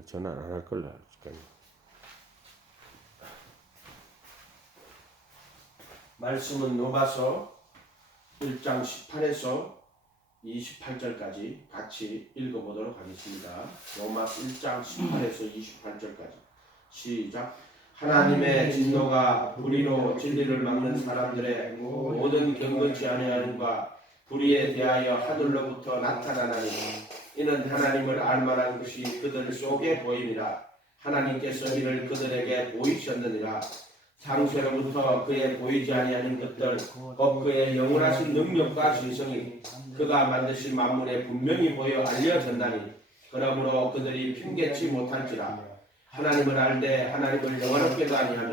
전화 안 할 걸로 알았을까요? 말씀은 로마서 1장 18에서 28절까지 같이 읽어보도록 하겠습니다. 로마서 1장 18에서 28절까지 시작. 하나님의 진노가 불의로 진리를 막는 사람들의 모든 경건치 아니함과 불의에 대하여 하늘로부터 나타나나니 이는 하나님을 알만한 것이 그들 속에 보임이라. 하나님께서 이를 그들에게 보이셨느니라. 창세로부터 그의 보이지 아니하는 것들 곧 그의 영원하신 능력과 진성이 그가 만드신 만물에 분명히 보여 알려졌나니 그러므로 그들이 핑계치 못할지라. 하나님을 알되 하나님을 영원롭게도 아니하며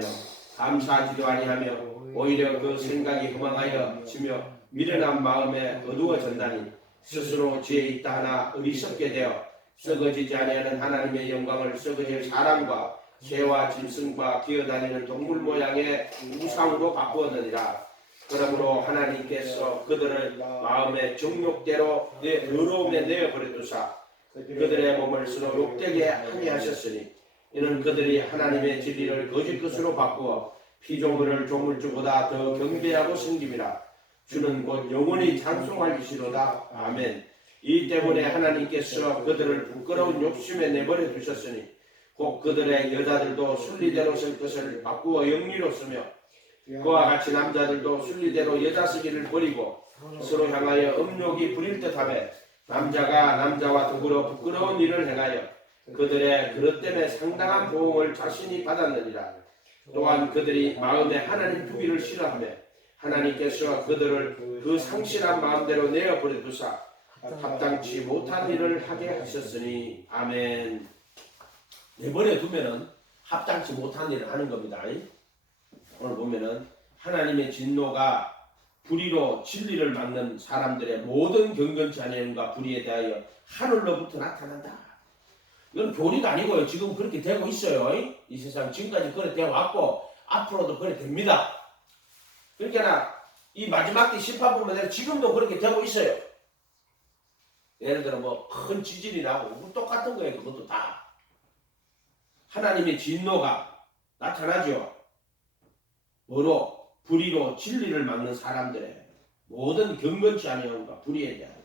감사하지도 아니하며 오히려 그 생각이 허망하여 지며 미련한 마음에 어두워졌나니 스스로 지혜 있다 하나 어리석게 되어 썩어지지 아니하는 하나님의 영광을 썩어질 사람과 새와 짐승과 기어다니는 동물 모양의 우상으로 바꾸었느니라. 그러므로 하나님께서 그들을 마음의 정욕대로 더러움에 내어버려두사 그들의 몸을 서로 욕되게 하게 하셨으니 이는 그들이 하나님의 진리를 거짓 것으로 바꾸어 피조물을 조물주보다 더 경배하고 섬김이라. 주는 곧 영원히 찬송할 이시로다. 아멘. 이 때문에 하나님께서 그들을 부끄러운 욕심에 내버려 두셨으니 곧 그들의 여자들도 순리대로 쓸 것을 바꾸어 영리로 쓰며 그와 같이 남자들도 순리대로 여자 쓰기를 버리고 서로 향하여 음욕이 부릴 듯하며 남자가 남자와 더불어 부끄러운 일을 행하여 그들의 그릇 때문에 상당한 보응을 자신이 받았느니라. 또한 그들이 마음에 하나님 두기를 싫어하며 하나님께서 그들을 그 상실한 마음대로 내어버려 두사 합당치 못한 일을 하게 하셨으니 아멘. 내버려 두면은 합당치 못한 일을 하는 겁니다. 오늘 보면은 하나님의 진노가 불의로 진리를 막는 사람들의 모든 경건치 아니함과 불의에 대하여 하늘로부터 나타난다. 이건 교리가 아니고요. 지금 그렇게 되고 있어요. 이 세상 지금까지 그렇게 되어 왔고 앞으로도 그렇게 됩니다. 그러니까 이 마지막 때 심판부문대로 지금도 그렇게 되고 있어요. 예를 들어 뭐 큰 지진이 나고 똑같은 거예요. 그것도 다. 하나님의 진노가 나타나죠. 뭐로? 불의로 진리를 막는 사람들의 모든 경건치 아니함과 불의에 대한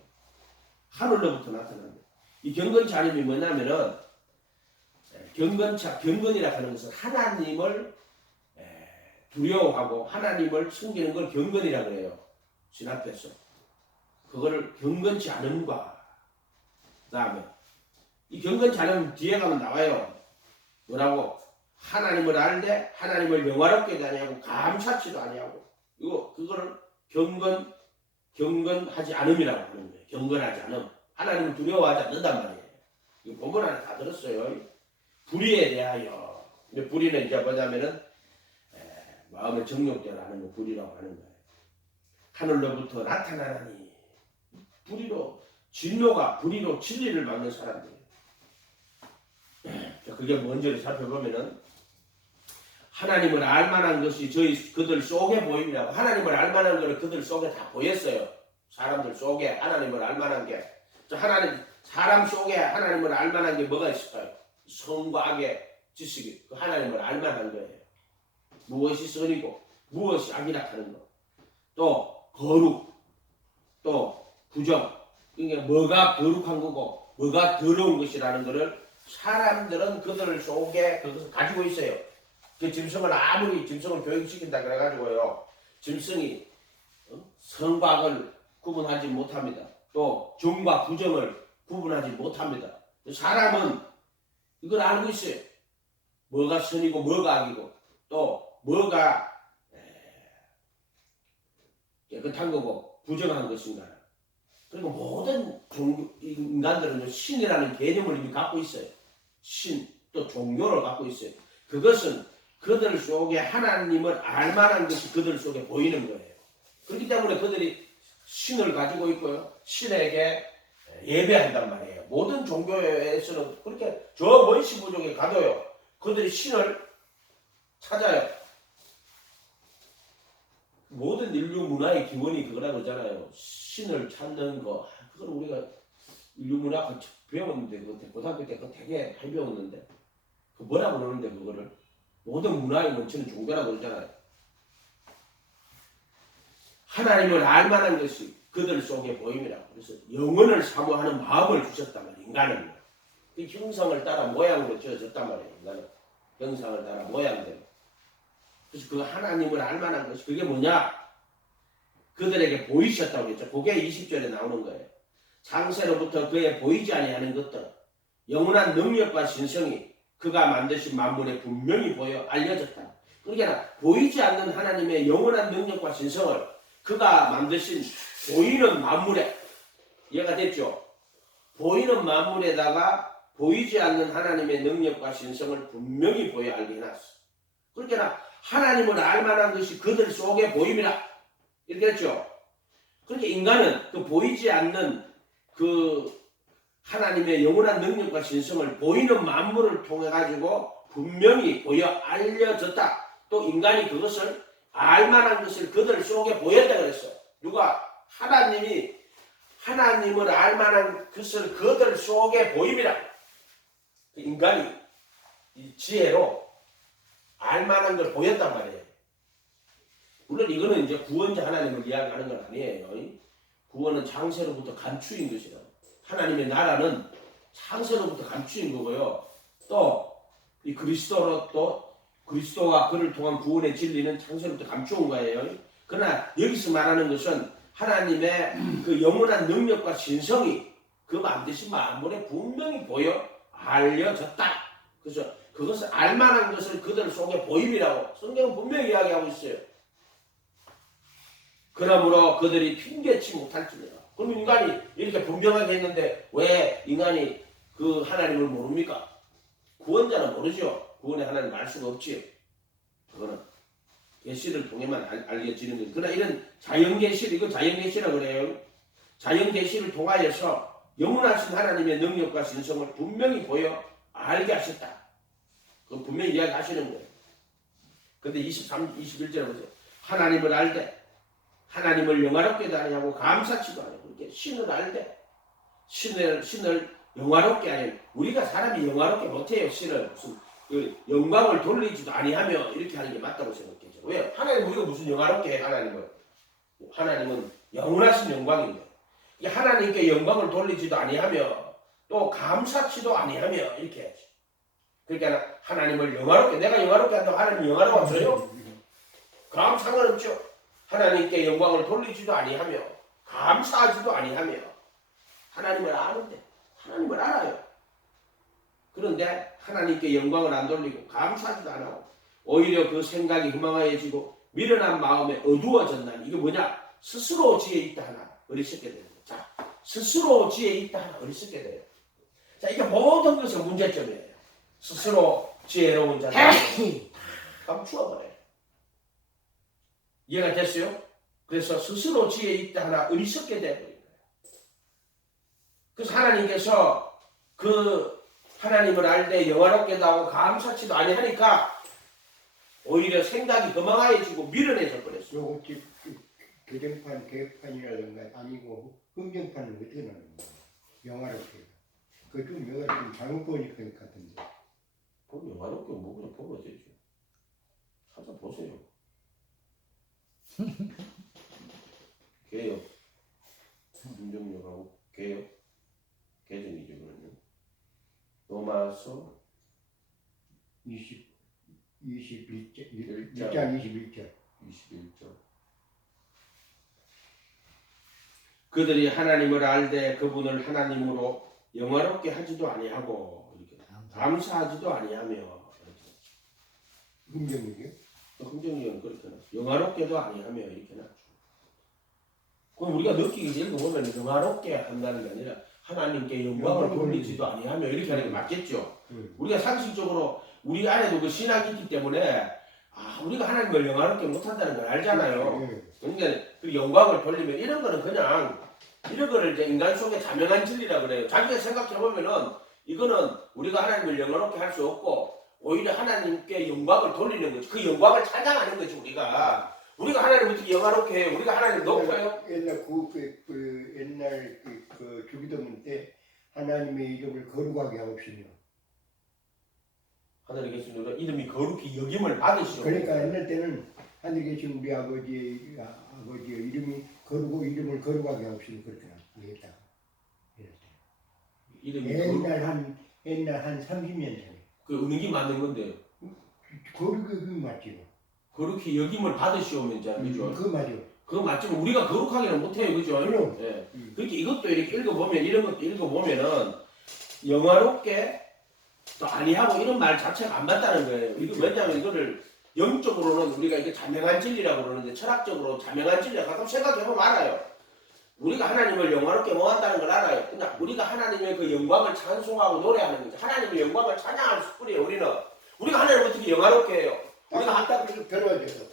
하늘로부터 나타납니다. 이 경건치 아니함이 뭐냐면은 경건이라 하는 것은 하나님을 두려워하고 하나님을 숨기는 걸 경건이라 그래요. 신 앞에서. 그거를 경건치 않음과 그 다음에 이 경건치 않음 뒤에 가면 나와요. 뭐라고? 하나님을 알되 하나님을 영화롭게 아니하고 감사치도 아니하고 그거를 경건하지 않음이라고 하는 거예요. 경건하지 않음. 하나님을 두려워하지 않는단 말이에요. 이거 본문 안에 다 들었어요. 불의에 대하여. 근데 불의는 이제 뭐냐면은 마음의 정욕대로 하는 거 불의라고 하는 거예요. 하늘로부터 나타나니 불의로 진노가 불의로 진리를 막는 사람들이에요. 그게 뭔지를 살펴보면은 하나님을 알만한 것이 그들 속에 보입니다. 하나님을 알만한 것을 그들 속에 다 보였어요. 사람들 속에 하나님을 알만한 게 사람 속에 하나님을 알만한 게 뭐가 있을까요? 선과 악의 지식이 그 하나님을 알만한 거예요. 무엇이 선이고 무엇이 악이라 하는 거. 또 거룩, 또 부정. 이게 뭐가 거룩한 거고 뭐가 더러운 것이라는 것을 사람들은 그들 속에 그것을 가지고 있어요. 그 짐승을 아무리 짐승을 교육시킨다 그래가지고요. 짐승이 선과 악을 구분하지 못합니다. 또 정과 부정을 구분하지 못합니다. 사람은 이걸 알고 있어요. 뭐가 선이고 뭐가 악이고 또 뭐가 깨끗한 거고 부정한 것인가. 그리고 모든 인간들은 신이라는 개념을 이미 갖고 있어요. 신, 또 종교를 갖고 있어요. 그것은 그들 속에 하나님을 알만한 것이 그들 속에 보이는 거예요. 그렇기 때문에 그들이 신을 가지고 있고요. 신에게 예배한단 말이에요. 모든 종교에서는 그렇게 저 원시 부족에 가도요. 그들이 신을 찾아요. 모든 인류 문화의 기원이 그거라고 그러잖아요. 신을 찾는 거. 그걸 우리가 인류문화 그 배웠는데 그 고등학교 때 그 되게 많이 배웠는데 그 뭐라고 그러는데 그거를 모든 문화의 원천은 종교라고 그러잖아요. 하나님을 알만한 것이 그들 속에 보임이라. 그래서 영혼을 사모하는 마음을 주셨단 말이에요. 인간은 그 형상을 따라 모양으로 지어졌단 말이에요. 인간은 형상을 따라 모양대로. 그래서 그 하나님을 알만한 것이 그게 뭐냐? 그들에게 보이셨다고 했죠. 그게 20절에 나오는 거예요. 창세로부터 그에 보이지 아니하는 것들, 영원한 능력과 신성이 그가 만드신 만물에 분명히 보여 알려졌다. 그러니까 보이지 않는 하나님의 영원한 능력과 신성을 그가 만드신 보이는 만물에, 이해가 됐죠? 보이는 만물에다가 보이지 않는 하나님의 능력과 신성을 분명히 보여 알게 해놨어. 그러니까 하나님을 알만한 것이 그들 속에 보임이라. 이렇게 했죠. 그렇게 인간은 그 보이지 않는 그 하나님의 영원한 능력과 신성을 보이는 만물을 통해 가지고 분명히 보여 알려졌다. 또 인간이 그것을 알만한 것을 그들 속에 보였다 그랬어. 누가? 하나님이 하나님을 알만한 것을 그들 속에 보임이라. 인간이 이 지혜로 알만한 걸 보였단 말이에요. 물론 이거는 이제 구원자 하나님을 이야기하는 건 아니에요. 구원은 창세로부터 감추인 것이라. 하나님의 나라는 창세로부터 감추인 거고요. 또 이 그리스도로 또 그리스도와 그를 통한 구원의 진리는 창세로부터 감추온 거예요. 그러나 여기서 말하는 것은 하나님의 그 영원한 능력과 신성이 그 만드신 만물에 분명히 보여 알려졌다. 그래서 그것을 알만한 것을 그들 속에 보임이라고 성경은 분명히 이야기하고 있어요. 그러므로 그들이 핑계치 못할지니라. 그럼 인간이 이렇게 분명하게 했는데 왜 인간이 그 하나님을 모릅니까? 구원자는 모르죠. 구원의 하나님 알 수가 없지요. 그거는 계시를 통해만 알려지는 거예요. 그러나 이런 자연계시, 이거 자연계시라고 그래요. 자연계시를 통하여서 영원하신 하나님의 능력과 신성을 분명히 보여 알게 하셨다. 그 분명히 이야기하시는 거예요. 근데 23, 21절에 보세요. 하나님을 알되 하나님을 영화롭게도 아니하고 감사치도 아니하고 이렇게 신을 알되 신을 영화롭게 아니하고 우리가 사람이 영화롭게 못해요. 신을 무슨 그 영광을 돌리지도 아니하며 이렇게 하는 게 맞다고 생각해요. 왜요? 하나님 우리가 무슨 영화롭게 해? 하나님은 영원하신 영광인데 하나님께 영광을 돌리지도 아니하며 또 감사치도 아니하며 이렇게 해야지. 그러니까 하나님을 영화롭게 내가 영화롭게 한다고 하나님 영화로워져요? 그럼 상관없죠. 하나님께 영광을 돌리지도 아니하며 감사하지도 아니하며 하나님을 아는데 하나님을 알아요. 그런데 하나님께 영광을 안 돌리고 감사하지도 않고 오히려 그 생각이 희망하여지고 미련한 마음에 어두워졌나니 이게 뭐냐? 스스로 지혜 있다 하나 어리석게 되는 거예요. 자, 스스로 지혜 있다 하나 어리석게 돼요. 자, 이게 모든 것은 문제점이에요. 스스로 지혜로운 자는 감추어버려요. 이해가 됐어요? 그래서 스스로 지혜 있다 하나 어리석게 되어버린 거예요. 그래서 하나님께서 그 하나님을 알되 영화롭게도 하고 감사치도 아니하니까 오히려 생각이 거망하여지고 미련해져 버렸어요. 요거 개정판, 개혁판이라든가 아니고 흥정판은 어떻게 나는 거예요? 영화롭게. 그 좀 내가 좀 잘못 보니까 같은데. 그럼 영화롭게 뭐 그냥 보면 되죠. 찾아보세요. 개혁, 윤정력하고 개혁, 개정이죠 그러면. 로마서 21장 1장 21절. 21절. 그들이 하나님을 알되 그분을 하나님으로 영화롭게 하지도 아니하고 이렇게 감사하지도 아니하며 흥정이요? 흥정력은 그렇게 나 영화롭게도 아니하며 이렇게 나죠. 그럼 우리가 느끼기 읽어보면 영화롭게 한다는 게 아니라 하나님께 영광을 돌리지도 아니하며 이렇게 하는 게 맞겠죠. 우리가 상식적으로 우리 안에도 그 신학이 있기 때문에 우리가 하나님을 영화롭게 못한다는 걸 알잖아요. 그러니까 그 영광을 돌리면 이런 거는 그냥 이런 거를 이제 인간 속에 자명한 진리라 그래요. 자기가 생각해 보면은 이거는 우리가 하나님을 영화롭게 할 수 없고 오히려 하나님께 영광을 돌리는 거지. 그 영광을 찬양하는 거지 우리가. 우리가 하나님 어떻게 영화롭게 해요? 우리가 하나님 높여요? 옛날 옛날 그 주기도문 때 하나님의 이름을 거룩하게 하옵시며. 하늘에 계신 우리 이름이 거룩히 여김을 받으시오. 그러니까 옛날 때는 하늘에 계신 우리 아버지의 이름이 이름을 거룩하게 하옵시며 그렇게 얘기했다. 이름이 옛날 한 30년 전에. 그 어느 게 맞는 건데요? 거룩이 맞지요. 거룩히 여김을 받으시오면 이제 그죠? 그거 맞아요. 그거 맞지만 우리가 거룩하게는 못해요, 그죠? 그럼. 예. 그렇게 이것도 이렇게 읽어보면 이런 것도 읽어보면은 영화롭게 또 아니하고 이런 말 자체가 안 맞다는 거예요. 이거 왜냐하면 이거를 영적으로는 우리가 이게 자명한 진리라고 그러는데 철학적으로 자명한 진리라고 가끔 생각해보면 알아요. 우리가 하나님을 영화롭게 모았다는 걸 알아요. 그러니까 우리가 하나님의 그 영광을 찬송하고 노래하는 거죠. 하나님의 영광을 찬양할 뿐이에요. 우리가 하나님을 어떻게 영화롭게 해요? 우리가 아까 더러워져서.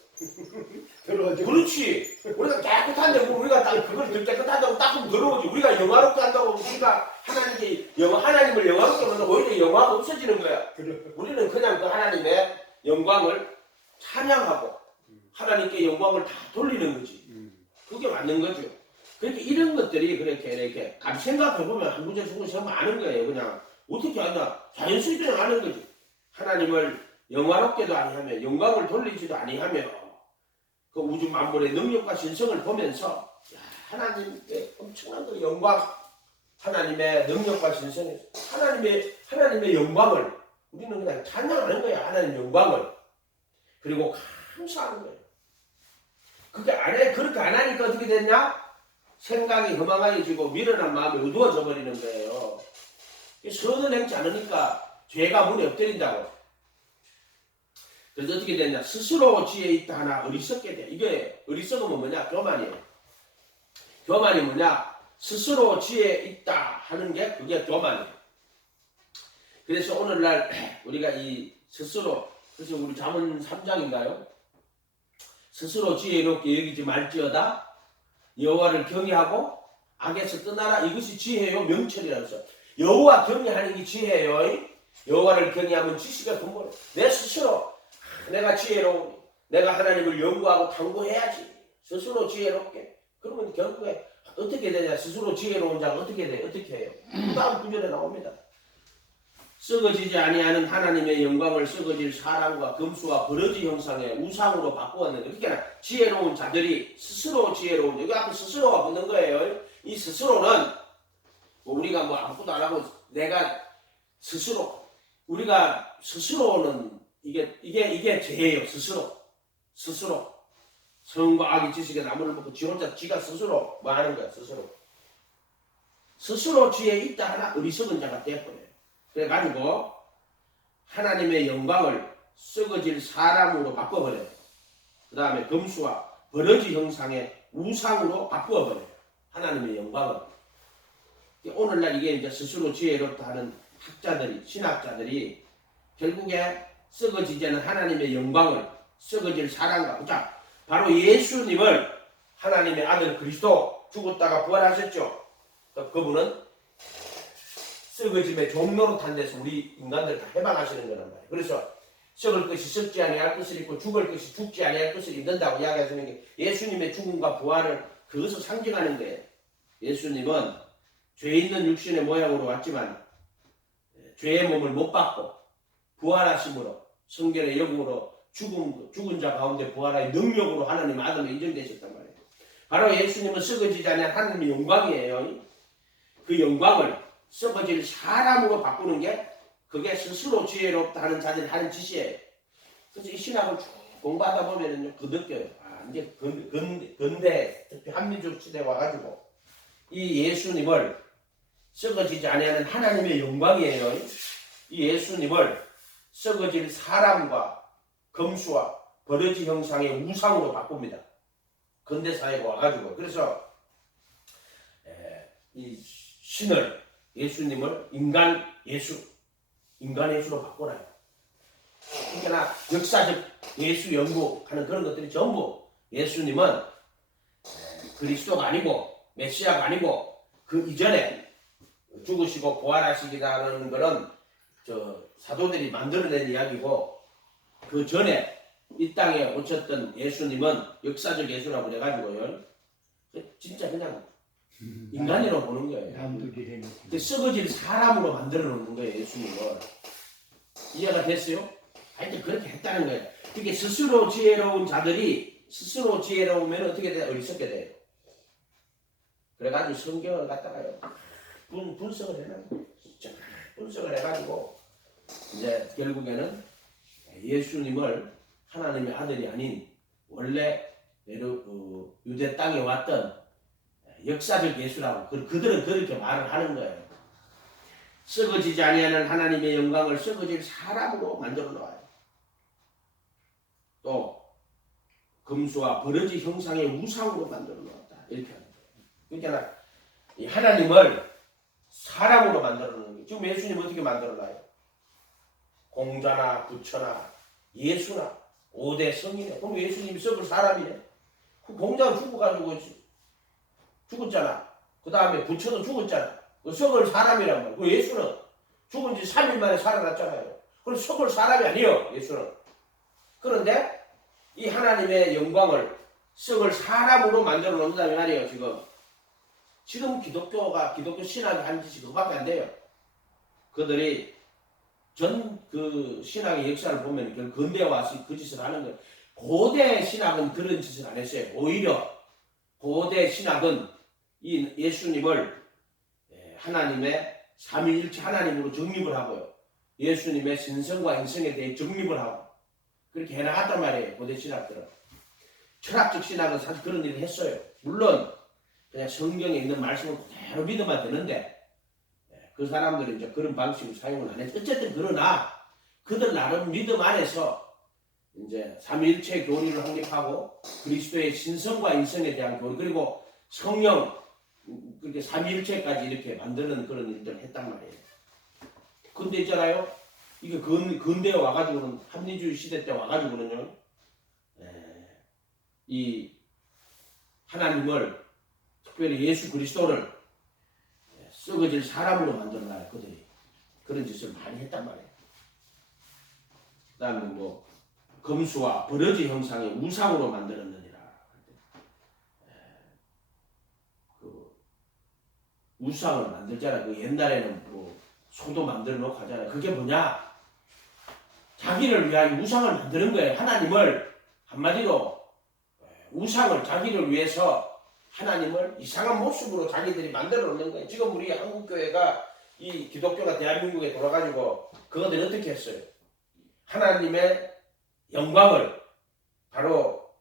더러워져. 그렇지. 우리가 깨끗한데 우리가 딱 그걸 덜 깨끗하다고 닦으면 더러워지. 우리가 영화롭게 한다고 우리가 하나님을 영화롭게 하면 오히려 영화가 없어지는 거야. 우리는 그냥 그 하나님의 영광을 찬양하고 하나님께 영광을 다 돌리는 거지. 그게 맞는 거죠. 그렇게 이런 것들이 이렇게 생각해보면 한 구절 두 구절 많은 거예요. 그냥 어떻게 하냐. 자연스럽게 그냥 하는 거지. 하나님을 영화롭게도 아니하며 영광을 돌리지도 아니하며 그 우주 만물의 능력과 신성을 보면서 하나님의 엄청난 그 영광, 하나님의 능력과 신성, 하나님의 영광을 우리는 그냥 찬양하는 거야. 하나님의 영광을. 그리고 감사하는 거예요. 그렇게 안 하니까 어떻게 됐냐? 생각이 허망해지고 미련한 마음이 어두워져 버리는 거예요. 선을 행치 않으니까 죄가 문에 엎드린다고. 그래서 어떻게 되냐? 스스로 지혜 있다 하나 어리석게 돼. 이게 어리석으면 뭐냐? 교만이에요. 교만이 뭐냐? 스스로 지혜 있다 하는 게 그게 교만이에요. 그래서 오늘날 우리가 이 스스로, 그래서 우리 잠언 3장인가요? 스스로 지혜롭게 여기지 말지어다 여호와를 경외하고 악에서 떠나라. 이것이 지혜요 명철이라고 했어요. 여호와 경외하는 게 지혜예요. 여호와를 경외하면 지식의 근본이에요. 내 스스로 내가 지혜로우니 내가 하나님을 연구하고 탐구해야지. 스스로 지혜롭게. 그러면 결국에 어떻게 되냐? 스스로 지혜로운 자가 어떻게 돼요? 어떻게 해요? 그 다음 구절에 나옵니다. 썩어지지 아니하는 하나님의 영광을 썩어질 사랑과 금수와 버러지 형상의 우상으로 바꾸었는데, 그러니까 지혜로운 자들이 스스로 지혜로운 자, 여기 앞에 스스로가 붙는 거예요. 이 스스로는 우리가 아무것도 안 하고 내가 스스로, 우리가 스스로는 이게 죄예요. 스스로 성과 악의 지식에 나무를 먹고 지 혼자 지가 스스로 하는 거야. 스스로 지혜 있다 하나 어리석은 자가 되어버려요. 그래가지고 하나님의 영광을 썩어질 사람으로 바꿔버려요. 그 다음에 금수와 버러지 형상의 우상으로 바꾸어버려요. 하나님의 영광을. 오늘날 이게 이제 스스로 지혜롭다 하는 학자들이, 신학자들이 결국에 썩어지지 않은 하나님의 영광을 썩어질 사랑과, 자, 바로 예수님을 하나님의 아들 그리스도 죽었다가 부활하셨죠. 그분은 썩어짐의 종로로 탄 데서 우리 인간들 다 해방하시는 거란 말이에요. 그래서 썩을 것이 썩지 아니할 것을 입고 죽을 것이 죽지 아니할 것을 입는다고 이야기하시는 게 예수님의 죽음과 부활을 그것을 상징하는 거예요. 예수님은 죄 있는 육신의 모양으로 왔지만 죄의 몸을 못 받고 부활하심으로 성결의 영으로 죽은 자 가운데 부활의 능력으로 하나님 아들로 인정되셨단 말이에요. 바로 예수님은 썩어지지 않은 하나님의 영광이에요. 그 영광을 썩어질 사람으로 바꾸는 게 그게 스스로 지혜롭다 하는 자들이 하는 짓이에요. 그래서 이 신학을 쭉 공부하다 보면은 그 느껴요. 이제 근대 특히 한민족 시대에 와가지고 이 예수님을 썩어지지 아니하는 하나님의 영광이에요. 이 예수님을 썩어질 사람과 금수와 버러지 형상의 우상으로 바꿉니다. 근대 사회가 와가지고. 그래서 이 신을, 예수님을 인간 예수로 바꿔놔요. 그러니까 역사적 예수 연구하는 그런 것들이 전부 예수님은 그리스도가 아니고 메시아가 아니고 그 이전에 죽으시고 부활하시기라는 것은 사도들이 만들어낸 이야기고, 그 전에 이 땅에 오셨던 예수님은 역사적 예수라고 해가지고요. 진짜 그냥 인간이라고 보는 거예요. 남도질해 그 썩어질 사람으로 만들어 놓는 거예요, 예수님을. 이해가 됐어요? 하여튼 그렇게 했다는 거예요. 그게 스스로 지혜로운 자들이 스스로 지혜로우면 어떻게 돼요? 어리석게 돼요. 그래가지고 성경을 갖다가요 분석을 해놔요. 분석을 해가지고 이제 결국에는 예수님을 하나님의 아들이 아닌 원래 유대 땅에 왔던 역사적 예수라고 그들은 그렇게 말을 하는 거예요. 썩어지지 아니하는 하나님의 영광을 썩어질 사람으로 만들어 놓아요. 또 금수와 버러지 형상의 우상으로 만들어 놓았다. 이렇게 하는 거예요. 그러니까 이 하나님을 사람으로 만들어 놓는 거예요. 지금 예수님 어떻게 만들어 놔요? 공자나 부처나 예수나 5대 성이네. 그럼 예수님이 썩을 사람이네. 그 공자는 죽어가지고 죽었잖아. 그 다음에 부처도 죽었잖아. 그 썩을 사람이란 말이야. 그 예수는 죽은 지 3일 만에 살아났잖아요. 그럼 썩을 사람이 아니에요, 예수는. 그런데 이 하나님의 영광을 썩을 사람으로 만들어 놓는다는 말이에요, 지금 기독교 신학이 한 짓이 그거밖에 안 돼요. 그들이 전 그 신학의 역사를 보면 근대에 와서 그 짓을 하는 거예요. 고대 신학은 그런 짓을 안 했어요. 오히려 고대 신학은 이 예수님을 하나님의 삼위일체 하나님으로 정립을 하고요. 예수님의 신성과 인성에 대해 정립을 하고 그렇게 해나갔단 말이에요. 고대 신학들은. 철학적 신학은 사실 그런 일을 했어요. 물론 그냥 성경에 있는 말씀을 그대로 믿으면 되는데 그 사람들은 이제 그런 방식으로 사용을 안 했죠. 어쨌든 그러나 그들 나름 믿음 안에서 이제 삼위일체 교리를 확립하고 그리스도의 신성과 인성에 대한 교리 그리고 성령 그렇게 삼위일체까지 이렇게 만드는 그런 일들을 했단 말이에요. 근데 있잖아요. 이게 근대에 와가지고는 합리주의 시대 때 와가지고는요. 이 하나님을 특별히 예수 그리스도를 썩어질 사람으로 만들어놔요. 그들이 그런 짓을 많이 했단 말이에요. 그 다음에 뭐 금수와 버러지 형상의 우상으로 만들었느니라. 그 우상을 만들잖아요. 그 옛날에는 뭐 소도 만들어 놓고 하잖아요. 그게 뭐냐? 자기를 위하여 우상을 만드는 거예요. 하나님을 한마디로 우상을 자기를 위해서 하나님을 이상한 모습으로 자기들이 만들어 놓는 거예요. 지금 우리 한국교회가 이 기독교가 대한민국에 돌아가지고 그것들이 어떻게 했어요? 하나님의 영광을 바로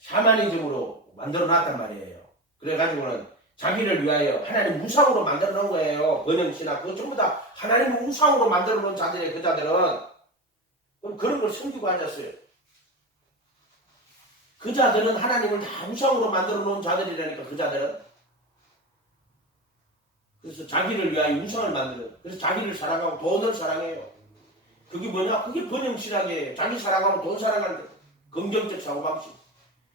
샤머니즘으로 만들어 놨단 말이에요. 그래가지고는 자기를 위하여 하나님 우상으로 만들어 놓은 거예요. 번영신학 그거 전부 다 하나님 우상으로 만들어 놓은 자들이에요. 그 자들은 그럼 그런 걸 섬기고 앉았어요. 그 자들은 하나님을 다 우상으로 만들어 놓은 자들이라니까 그 자들은. 그래서 자기를 위하여 우상을 만들어요. 그래서 자기를 사랑하고 돈을 사랑해요. 그게 뭐냐? 그게 번영신학이에요. 자기 사랑하고 돈 사랑하는 게 긍정적 사고방식.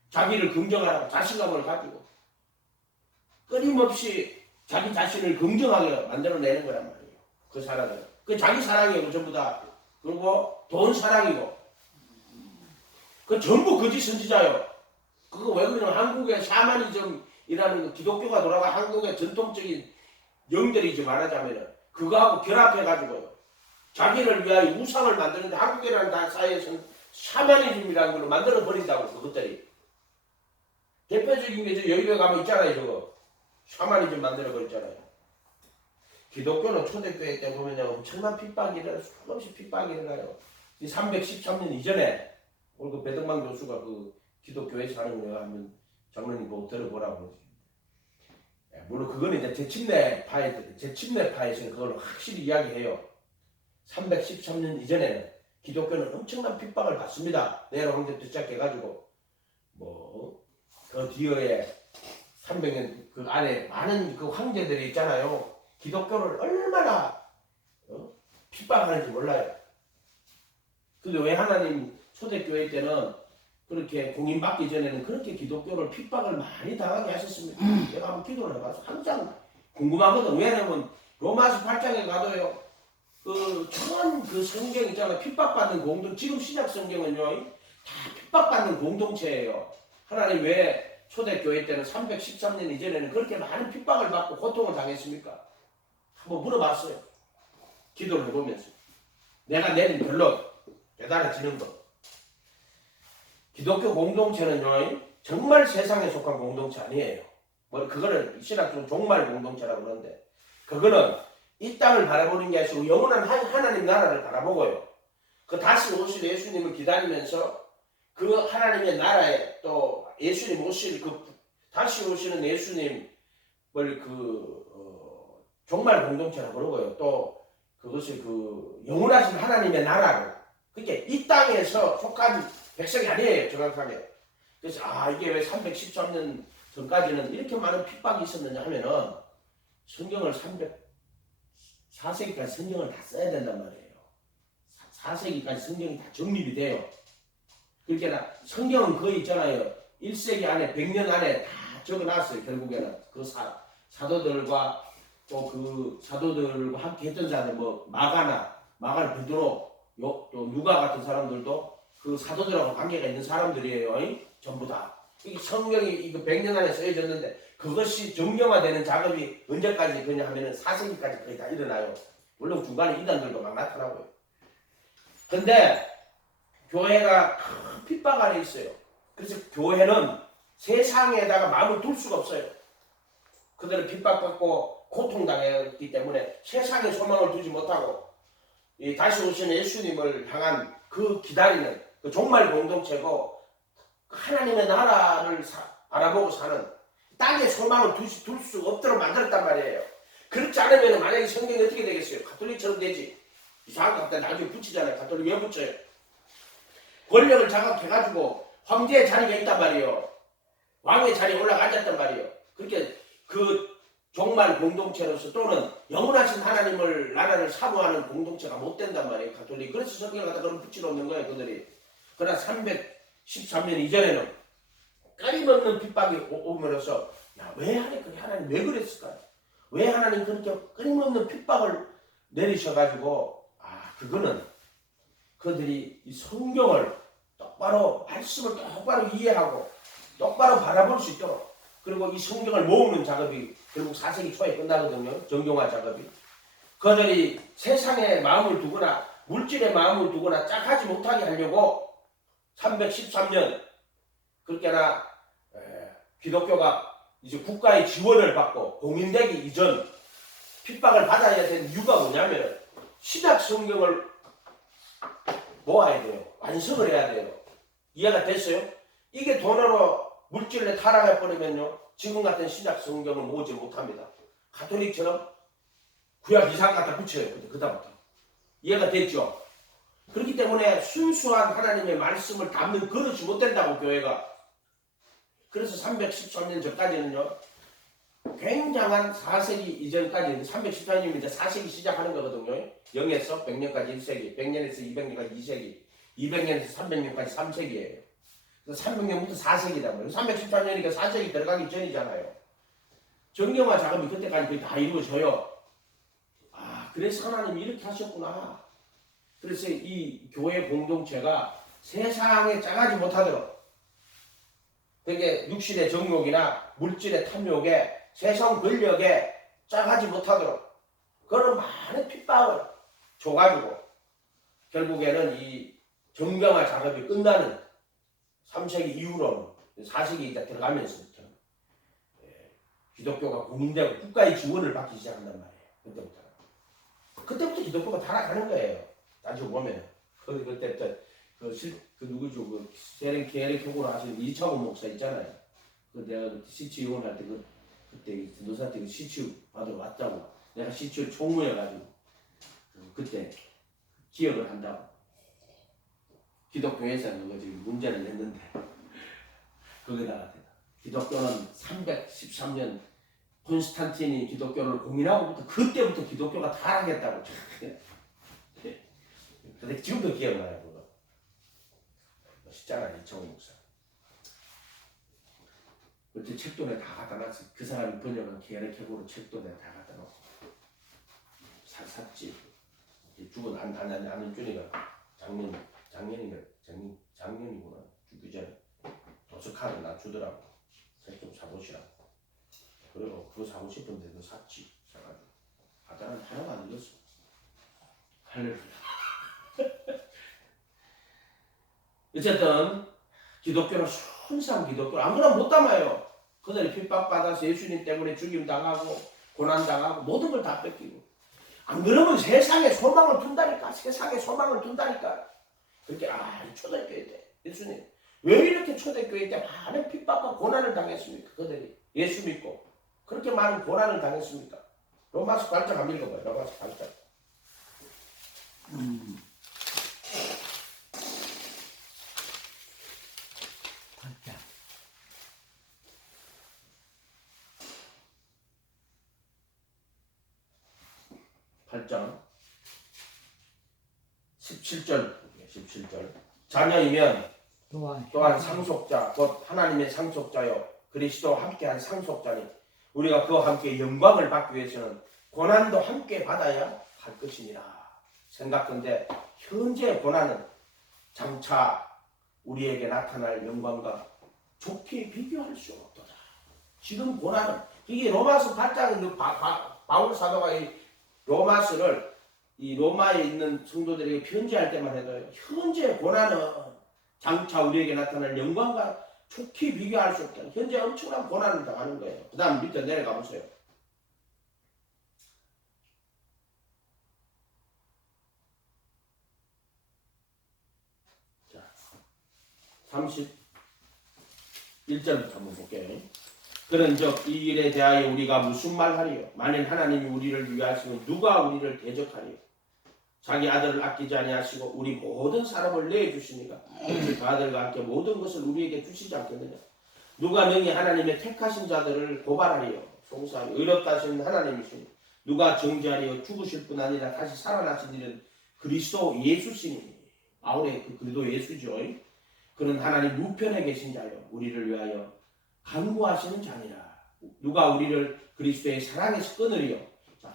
자기를 긍정하라고 자신감을 가지고 끊임없이 자기 자신을 긍정하게 만들어내는 거란 말이에요. 그 사람은. 그 자기 사랑이에요. 전부 다. 그리고 돈 사랑이고. 그 전부 거짓 선지자예요. 그거 왜 그러냐면 한국의 샤머니즘이라는 기독교가 돌아가 한국의 전통적인 영들이지 말하자면 그거하고 결합해가지고요. 자기를 위하여 우상을 만드는데 한국이라는 사회에서는 샤머니즘이라는 걸로 만들어버린다고 그것들이. 대표적인 게 저 여의도에 가면 있잖아요. 저거. 샤머니즘 만들어버렸잖아요. 기독교는 초대교회 때 보면요. 엄청난 핍박이 일어나요. 수없이 핍박이 일어나요. 313년 이전에 오늘 그 배덕만 교수가 그 기독교회 사는 거 한번 장로님 보고 들어보라고. 물론 그거는 이제 제침례파에서는 그걸 확실히 이야기해요. 313년 이전에는 기독교는 엄청난 핍박을 받습니다. 네로 황제 시작해가지고 그 뒤에 300년 그 안에 많은 그 황제들이 있잖아요. 기독교를 얼마나 핍박하는지 몰라요. 근데 왜 하나님 초대교회 때는 그렇게 공인받기 전에는 그렇게 기독교를 핍박을 많이 당하게 하셨습니다. 내가 한번 기도를 해봐서 항상 궁금하거든. 왜냐면 로마서 8장에 가도요. 전 그 성경 있잖아요. 핍박받는 지금 신약 성경은요. 다 핍박받는 공동체예요. 하나님 왜 초대교회 때는 313년 이전에는 그렇게 많은 핍박을 받고 고통을 당했습니까? 한번 물어봤어요. 기도를 해보면서. 내가 내린 결론 깨달아지는 것. 기독교 공동체는요, 정말 세상에 속한 공동체 아니에요. 뭐 그거는 신학적 종말 공동체라고 그러는데, 그거는 이 땅을 바라보는 게 아니고 영원한 하나님 나라를 바라보고요. 그 다시 오실 예수님을 기다리면서 그 하나님의 나라에 또 예수님 오실 다시 오시는 예수님을 종말 공동체라고 그러고요. 또 그것이 영원하신 하나님의 나라로, 그게 이 땅에서 속한 백성이 아니에요, 정확하게. 그래서 이게 왜 313년 전까지는 이렇게 많은 핍박이 있었느냐 하면은 성경을 4세기까지 성경을 다 써야 된단 말이에요. 4세기까지 성경이 다 정립이 돼요. 그러니까 성경은 거의 있잖아요. 1세기 안에 100년 안에 다 적어놨어요. 결국에는 그 사도들과 또 사도들과 함께 했던 자들, 마가나 베드로, 또 누가 같은 사람들도 그 사도들하고 관계가 있는 사람들이에요. 전부 다. 이게 성경이 이거 100년 안에 쓰여졌는데 그것이 정경화되는 작업이 언제까지 그냐 하면은 4세기까지 거의 다 일어나요. 물론 중간에 이단들도 막 나타나고요. 근데 교회가 큰 핍박 아래 있어요. 그래서 교회는 세상에다가 마음을 둘 수가 없어요. 그들은 핍박받고 고통당했기 때문에 세상에 소망을 두지 못하고 다시 오시는 예수님을 향한 기다리는 종말 공동체고, 하나님의 나라를 바라보고 사는, 땅에 소망을 둘 수 없도록 만들었단 말이에요. 그렇지 않으면 만약에 성경이 어떻게 되겠어요? 가톨릭처럼 되지. 이상한 것 같다. 나중에 붙이잖아요. 가톨릭 왜 붙여요? 권력을 장악해가지고 황제의 자리가 있단 말이에요. 왕의 자리에 올라가 앉았단 말이에요. 그렇게 종말 공동체로서 또는 영원하신 하나님을 나라를 사모하는 공동체가 못 된단 말이에요. 가톨릭. 그래서 성경을 갖다 그런 붙여놓는 거예요. 그들이. 그러나 313년 이전에는 끊임없는 핍박이 오면서 왜 하나님 왜 그랬을까요? 왜 하나님 그렇게 끊임없는 핍박을 내리셔가지고 그거는 그들이 이 성경을 말씀을 똑바로 이해하고 똑바로 바라볼 수 있도록, 그리고 이 성경을 모으는 작업이 결국 4세기 초에 끝나거든요. 정경화 작업이. 그들이 세상에 마음을 두거나 물질에 마음을 두거나 짝하지 못하게 하려고 313년 그렇게나 기독교가 이제 국가의 지원을 받고 공인되기 이전 핍박을 받아야 되는 이유가 뭐냐면 신약 성경을 모아야 돼요. 완성을 해야 돼요. 이해가 됐어요? 이게 돈으로 물질에 타락해 버리면요, 지금 같은 신약 성경을 모으지 못합니다. 가톨릭처럼 구약 이상 갖다 붙여요. 그다음부터. 이해가 됐죠? 그렇기 때문에 순수한 하나님의 말씀을 담는 그릇이 못 된다고, 교회가. 그래서 313년 전까지는요, 굉장한 4세기 이전까지, 314년이면 이제 4세기 시작하는 거거든요. 0에서 100년까지 1세기, 100년에서 200년까지 2세기, 200년에서 300년까지 3세기예요. 그래서 300년부터 4세기다. 314년이니까 4세기 들어가기 전이잖아요. 정경화 작업이 그때까지 거의 다 이루어져요. 그래서 하나님이 이렇게 하셨구나. 그래서 이 교회 공동체가 세상에 짜가지 못하도록, 그게 육신의 정욕이나 물질의 탐욕에, 세상 권력에 짜가지 못하도록 그런 많은 핍박을 줘가지고 결국에는 이 정경화 작업이 끝나는 3세기 이후로는 4세기 들어가면서부터 기독교가 공인되고 국가의 지원을 받기 시작한단 말이에요. 그때부터 기독교가 타락하는 거예요. 나중에 보면 그때부터 누구죠? 계랭 교구를 하신 이창호 목사 있잖아요. 내가 CCU 할 때 그때 노사 때 CCU 받으러 왔다고. 내가 CCU 총무해가지고 그때 기억을 한다고. 기독교에서는 그거 지금 문제를 냈는데 거기다가 기독교는 313년 콘스탄틴이 기독교를 공인하고부터 그때부터 기독교가 타락했다고. 근데 지금도 기억나요, 그거. 멋있잖아, 이창호 목사. 그때 책도 내가 다 갖다 놨어. 그 사람이 번역한 계획해보로 책도 내가 다 갖다 놨어. 샀지. 죽은 아는 준이가 작년이구나. 죽기 전에 도서카드 나 주더라고. 좀 사보시라. 그리고 그거 사고 싶은데도 샀지. 사가지고 과자는 하나도 안 잃었어. 할렐루야. 어쨌든 기독교는 순수한 기독교. 아무나 못 담아요. 그들이 핍박받아서 예수님 때문에 죽임 당하고 고난 당하고 모든 걸 다 뺏기고. 안 그러면 세상에 소망을 둔다니까. 세상에 소망을 둔다니까. 그렇게 초대교회 때 예수님 왜 이렇게 초대교회 때 많은 핍박과 고난을 당했습니까? 그들이 예수 믿고 그렇게 많은 고난을 당했습니까? 로마서 8장 한번 읽어봐요. 로마서 8장. 8장 17절 17절 자녀이면 또한 상속자 곧 하나님의 상속자요 그리스도와 함께한 상속자니 우리가 그와 함께 영광을 받기 위해서는 고난도 함께 받아야 할 것이니라. 생각컨대 현재 고난은 장차 우리에게 나타날 영광과 좋게 비교할 수 없도다. 지금 고난은 이게 로마서 8장은 바울 사도가 이 로마서를 이 로마에 있는 성도들에게 편지할 때만 해도 현재 고난은 장차 우리에게 나타날 영광과 좋게 비교할 수 없다. 현재 엄청난 고난을 당하는 거예요. 그 다음 밑에 내려가 보세요. 자, 31절부터 한번 볼게요. 그런즉 이 일에 대하여 우리가 무슨 말하리요? 만일 하나님이 우리를 위하시면 누가 우리를 대적하리요? 자기 아들을 아끼지 아니하시고 우리 모든 사람을 내주시니까 그 아들과 함께 모든 것을 우리에게 주시지 않겠느냐? 누가 능히 하나님의 택하신 자들을 고발하리요? 송사하리 의롭다 하신 하나님이시니 누가 정죄하리요? 죽으실 뿐 아니라 다시 살아나신 이는 그리스도 예수시니. 바울의 그 그리스도 예수죠. 그는 하나님 우편에 계신 자요 우리를 위하여 간구하시는 자니라. 누가 우리를 그리스도의 사랑에서 끊으리요?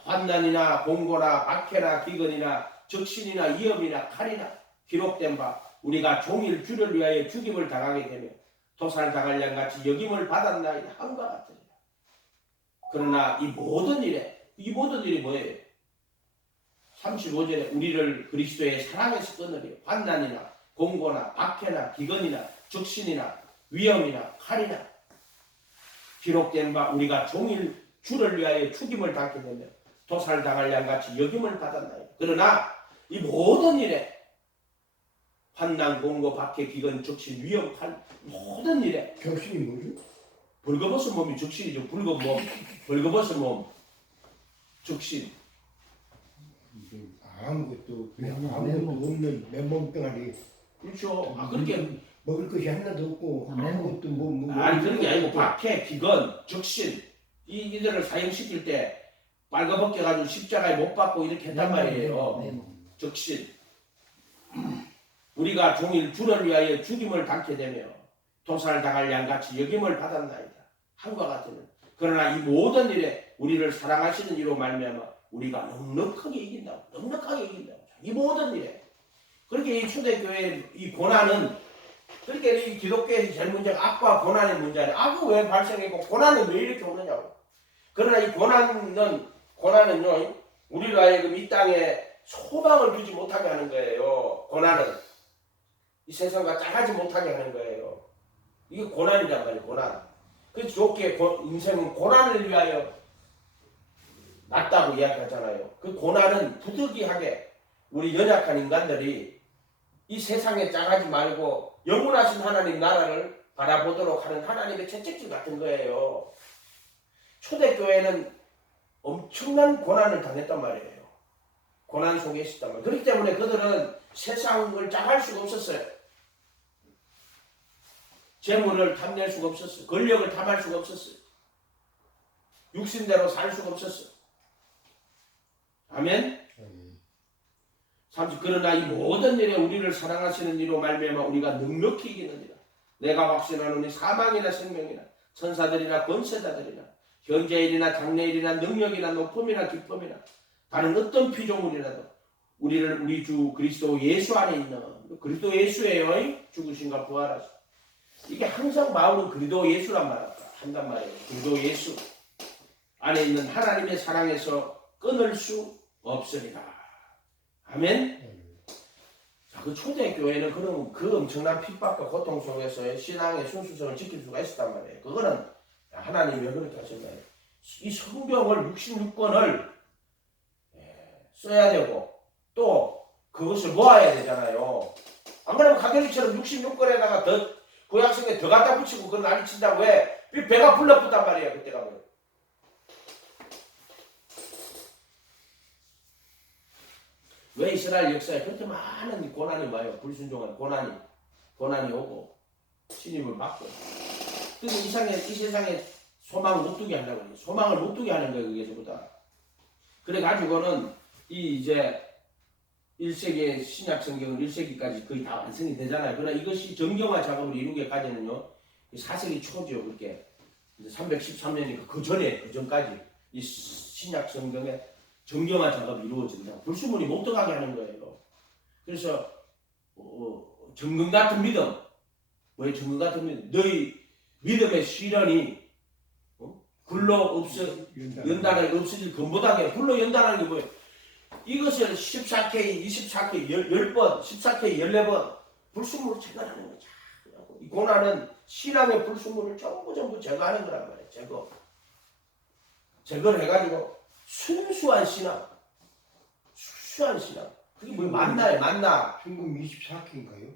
환난이나 공고나 박해나 기근이나 적신이나 위험이나 칼이나 기록된 바 우리가 종일 주를 위하여 죽임을 당하게 되며 도살당할 양같이 여김을 받았나이다 함과 같으리라. 그러나 이 모든 일이 뭐예요? 35절에 우리를 그리스도의 사랑에서 끊으리요 환난이나 공고나 박해나 기근이나 적신이나 위험이나 칼이나 기록된 바 우리가 종일 주를 위하여 죽임을 당하게 되며 도살당할 양같이 여김을 받았나이다. 그러나 이 모든 일에 환난, 공고, 박해, 기근, 적신, 위험, 칼 모든 일에 적신이 뭐지? 벌거벗은 몸이 적신이죠. 붉은 몸, 벌거벗은 몸, 적신. 아무것도 그냥 아무것도 없는 맨몸뚱아리. 그렇죠. 그렇게 먹을 것이 하나도 없고 아무것도 아니 그런 게 아니고 박해, 기근, 적신 이들을 사형시킬 때 빨가벗겨 가지고 십자가에 못 박고 이렇게 했단 말이에요. 적신. 우리가 종일 주를 위하여 죽임을 당게 되며 도살당할 양같이 여김을 받았나이다. 함과 같으면 그러나 이 모든 일에 우리를 사랑하시는 이로 말미암아 우리가 넉넉하게 이긴다. 넉넉하게 이긴다. 이 모든 일에 그렇게 이 초대교회의 이 고난은 그렇게 이 기독교의 제일 문제가 악과 고난의 문제는 악은 왜 발생했고 고난은 왜 이렇게 오느냐고. 그러나 이 고난은요 우리로 하여금 이 땅에 소망을 주지 못하게 하는 거예요. 고난은 이 세상과 짜가지 못하게 하는 거예요. 이게 고난이란 말이에요. 고난. 그래서 좋게 인생은 고난을 위하여 났다고 이야기하잖아요. 그 고난은 부득이하게 우리 연약한 인간들이 이 세상에 짜가지 말고 영원하신 하나님 나라를 바라보도록 하는 하나님의 채찍질 같은 거예요. 초대교회는 엄청난 고난을 당했단 말이에요. 고난 속에 있었단 말이에요. 그렇기 때문에 그들은 세상을 짜갈 수가 없었어요. 재물을 탐낼 수가 없었어요. 권력을 탐할 수가 없었어요. 육신대로 살 수가 없었어요. 아멘. 30 그러나 이 모든 일에 우리를 사랑하시는 이로 말미암아 우리가 넉넉히 이기느니라. 내가 확신하노니 사망이나 생명이나 천사들이나 권세자들이나 현재일이나 장래일이나 능력이나 높음이나 기쁨이나 다른 어떤 피조물이라도 우리를 우리 주 그리스도 예수 안에 있는 그리스도 예수예요. 죽으신가 부활하신. 이게 항상 바울은 그리스도 예수란 말합니다. 한단 말이에요. 중도 예수 안에 있는 하나님의 사랑에서 끊을 수 없으리라. 아멘. 자, 그 초대교회는 그런 그 엄청난 핍박과 고통 속에서의 신앙의 순수성을 지킬 수가 있었단 말이에요. 그거는 하나님이 그렇게 하신 거예요. 이 성경을 66권을 써야 되고 또 그것을 모아야 되잖아요. 안 그러면 가톨릭처럼 66권에다가 더 구약성에 더 갖다 붙이고 그건 난리 친다고 해. 배가 불러붙단 말이야 그때 가면. 왜 이스라엘 역사에 그렇게 많은 고난이 와요. 불순종한 고난이 오고 신임을 받고. 그래서 이 세상에 소망을 못 두게 한다고 해요. 소망을 못 두게 하는 거예요. 그게 전부 다. 그래가지고는 이 이제 1세기의 신약 성경은 1세기까지 거의 다 완성이 되잖아요. 그러나 이것이 정경화 작업을 이루기까지는요. 4세기 초죠. 그렇게 313년이니까 그 전까지 이 신약 성경의 정경화 작업이 이루어진다. 불순물이 못 들어가게 하는 거예요. 그래서 정금 같은 믿음, 왜 정금 같은 믿음? 너희 믿음의 시련이 굴러 연단을 없어질 것보다게 굴러 연단하는 게 뭐예요? 이것을 14K, 24K, 10번, 14K, 14번 불순물을 제거하는 거죠. 이 고난은 신앙의 불순물을 전부 제거하는 거란 말이에요. 제거를 해가지고 순수한 신앙. 그게 뭐 만나예요, 만나. 순금 24K인가요?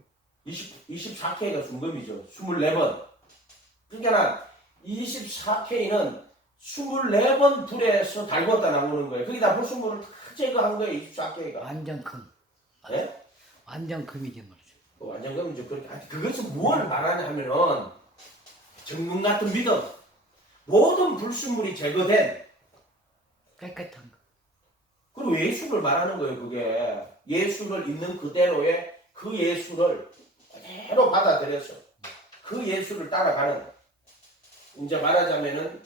24K가 순금이죠. 24번. 그러니까 24K는 24번 불에서 달궜다 나오는 거예요. 거기다 불순물을 다 제거한 거예요. 24K가. 완전 금. 네? 완전 금이지 말이죠. 완전 금이죠. 그것은 무엇을 말하냐 하면은 정금 같은 믿음. 모든 불순물이 제거된 깨끗한 거. 그리고 예수를 말하는 거예요. 그게 예수를 있는 그대로의 그 예수를 그대로 받아들여서 그 예수를 따라가는, 이제 말하자면은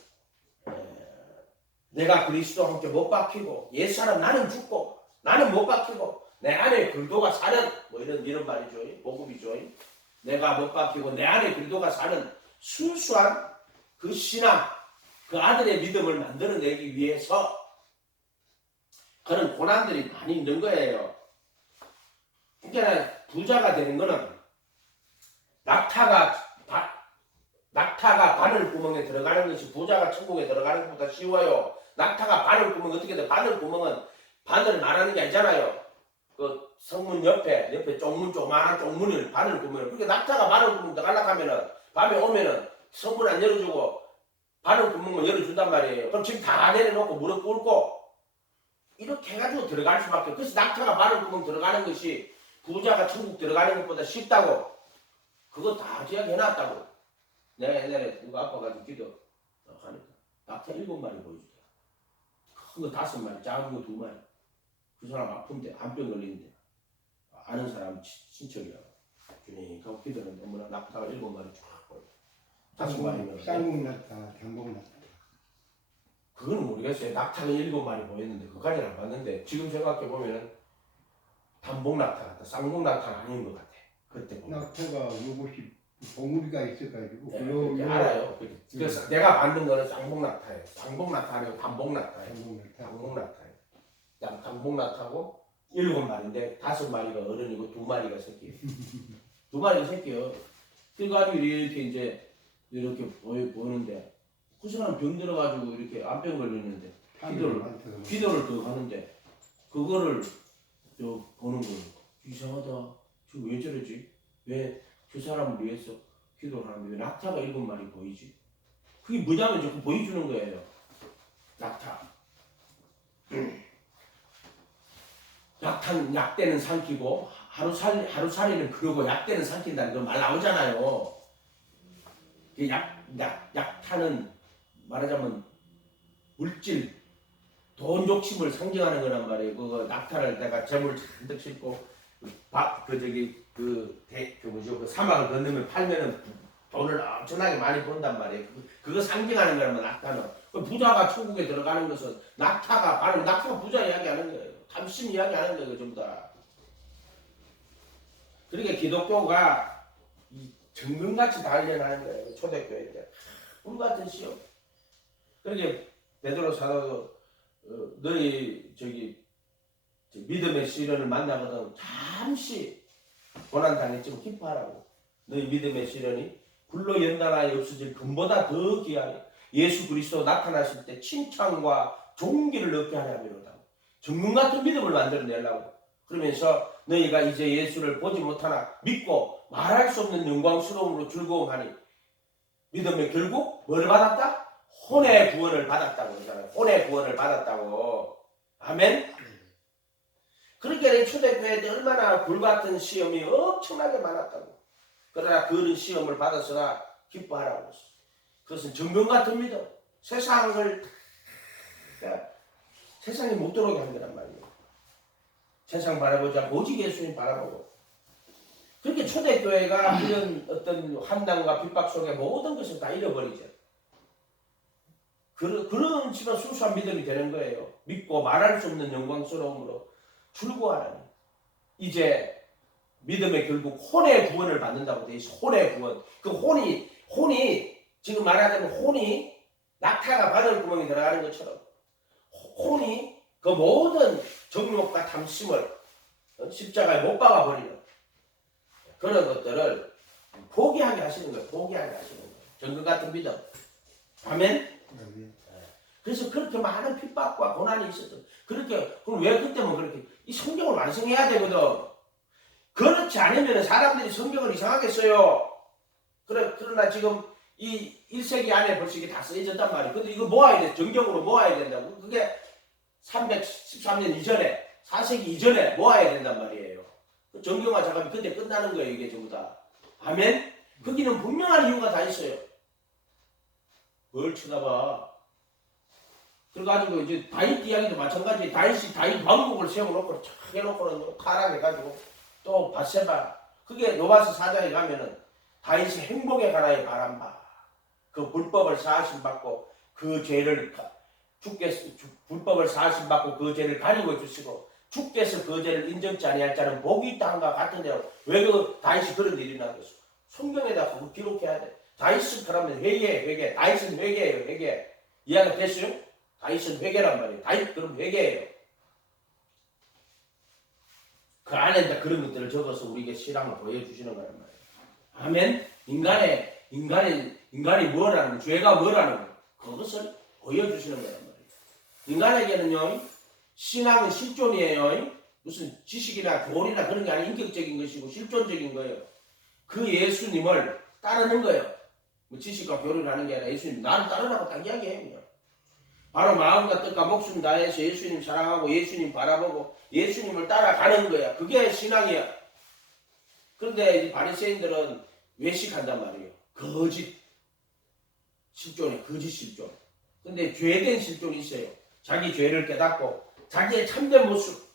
내가 그리스도 함께 못 박히고 옛사람 나는 죽고 나는 못 박히고 내 안에 그리스도가 사는 뭐 이런 말이죠. 복음이죠. 내가 못 박히고 내 안에 그리스도가 사는 순수한 그 신앙, 그 아들의 믿음을 만들어내기 위해서 그런 고난들이 많이 있는 거예요. 그러니까 부자가 되는 거는 낙타가 바늘구멍에 들어가는 것이 부자가 천국에 들어가는 것보다 쉬워요. 낙타가 바늘구멍 어떻게 돼? 바늘구멍은 바늘을 말하는 게 아니잖아요. 그 성문 옆에 쪽문 조그마한 쪽문을 바늘구멍을. 그러니까 낙타가 바늘구멍 들어가려고 하면은 밤에 오면은 성문 안 열어주고 바늘구멍만 열어준단 말이에요. 그럼 지금 다 내려놓고 무릎 꿇고 이렇게 해가지고 들어갈 수밖에. 그래서 낙타가 바늘구멍 들어가는 것이 부자가 천국 들어가는 것보다 쉽다고. 그거 다 기약해놨다고. 내가 옛날에 누가 아파가지고 기도하니까 낙타 7마리 보여주더라. 큰 거 5마리, 작은 거 2마리. 그 사람 아픈데 암병 걸리는데 아는 사람 친척이야. 주님 하고 기도하는데 어머나 낙타가 7마리 쫙 보여. 5마리면 쌍국 낙타, 단복 낙타. 그거는 모르겠어요. 낙타가 7마리 보였는데 그까지는 안 봤는데 지금 생각해보면 단복 낙타 같다. 쌍복 낙타는 아닌 것 같아. 그때 보면. 낙타가 요것이 봉우리가 있어가지고 네, 알아요. 그래서 내가 받는 거는 쌍복 낙타예요. 쌍복 낙타 아니고 단복 낙타예요. 단복 낙타예요. 단복 낙타고 7마리인데 5마리가 어른이고 2마리가 새끼예요. 2마리가 새끼예요. 그래가지고 이렇게 이제 이렇게 보이는데 그 사람 병 들어가지고 이렇게 암병 걸렸는데 기도를 더 하는데 그거를 보는 거예요. 이상하다. 지금 왜 저러지? 왜 그 사람을 위해서 기도를 하는데 왜 낙타가 7마리 보이지? 그게 뭐냐면 자꾸 보여주는 거예요. 낙타. 약대는 삼키고 하루살이는 그러고 약대는 삼킨다는 그런 말 나오잖아요. 약타는 말하자면 물질, 돈 욕심을 상징하는 거란 말이에요. 그거 낙타를 내가 재물 잔뜩 싣고 그 사막을 건너면 팔면은 돈을 엄청나게 많이 번단 말이에요. 그거 상징하는 거라면 낙타는. 부자가 천국에 들어가는 것은 낙타가 부자 이야기하는 거예요. 탐심 이야기하는 거예요. 전부 다. 그러니까 기독교가 이 정금같이 단련하는 거예요. 초대교회 때. 불같은 시험. 그러게 베드로 사도도 너희 믿음의 시련을 만나거든 잠시 고난 당했지만 기뻐하라고. 너희 믿음의 시련이 불로 연단하여 없어질 금보다 더 귀하니 예수 그리스도 나타나실 때 칭찬과 존귀를 얻게 하려 함이로다. 정금 같은 믿음을 만들어내려고. 그러면서 너희가 이제 예수를 보지 못하나 믿고 말할 수 없는 영광스러움으로 즐거움하니 믿음의 결국 뭘 받았다? 혼의 구원을 받았다고 그러잖아요. 혼의 구원을 받았다고. 아멘. 그러니까 초대교회 때 얼마나 불같은 시험이 엄청나게 많았다고. 그러나 그런 시험을 받았으나 기뻐하라고 했어. 그것은 정금 같은 믿음. 세상에 못 들어오게 한 거란 말이에요. 세상 바라보지 않고 오직 예수님 바라보고. 그렇게 초대교회가 이런 어떤 환난과 핍박 속에 모든 것을 다 잃어버리죠. 그런 지금 순수한 믿음이 되는 거예요. 믿고 말할 수 없는 영광스러움으로 즐거워하라니. 이제 믿음의 결국 혼의 구원을 받는다고 돼 있어. 혼의 구원. 그 혼이 지금 말하자면 혼이 낙타가 바늘 구멍에 들어가는 것처럼 혼이 그 모든 정욕과 탐심을 십자가에 못 박아 버리는 그런 것들을 포기하게 하시는 거예요. 포기하게 하시는 거예요. 정금 같은 믿음. 아멘. 그래서 그렇게 많은 핍박과 고난이 있었던. 그럼 왜 그때면 그렇게 이 성경을 완성해야 되거든. 그렇지 않으면 사람들이 성경을 이상하게 써요. 그러나 지금 이 1세기 안에 벌써 이게 다 쓰여졌단 말이에요. 근데 이거 모아야 돼. 정경으로 모아야 된다고. 그게 313년 이전에, 4세기 이전에 모아야 된단 말이에요. 정경화 작업이 그때 끝나는 거예요. 이게 전부 다. 아멘? 거기는 분명한 이유가 다 있어요. 뭘 쳐다봐. 그래가지고 이제 다윗 이야기도 마찬가지. 다윗 왕국을 세워놓고 쫙 해놓고는 타락해가지고 또 바세바. 그게 로마서 4장에 가면은 다윗의 행복에 관하여 바란바. 그 불법을 사하심받고 그 죄를 불법을 사하심받고 그 죄를 가리고 주시고 주께서 그 죄를 인정치 아니할 자는 복이 있다 한가 같은 대로 왜 그 다윗이 그런 일이 나겠어? 성경에다 그거 기록해야 돼. 다윗은 그러면 회개. 다윗은 회개예요. 회개. 이해가 됐어요? 다윗은 회개란 말이에요. 다윗 그럼 회개예요. 그 안에 이제 그런 것들을 적어서 우리에게 신앙을 보여주시는 거란 말이에요. 아멘. 인간이 뭐라는 거, 죄가 뭐라는 거, 그것을 보여주시는 거란 말이에요. 인간에게는요, 신앙은 실존이에요. 무슨 지식이나 교훈이나 그런 게 아니라 인격적인 것이고 실존적인 거예요. 그 예수님을 따르는 거예요. 뭐 지식과 교훈을 하는 게 아니라 예수님 나를 따르라고 딱 이야기해요. 바로 마음과 뜻과 목숨 다해서 예수님 사랑하고 예수님 바라보고 예수님을 따라가는 거야. 그게 신앙이야. 그런데 이 바리새인들은 외식한단 말이에요. 거짓 실존이에요. 거짓 실존. 근데 죄된 실존이 있어요. 자기 죄를 깨닫고 자기의 참된 모습.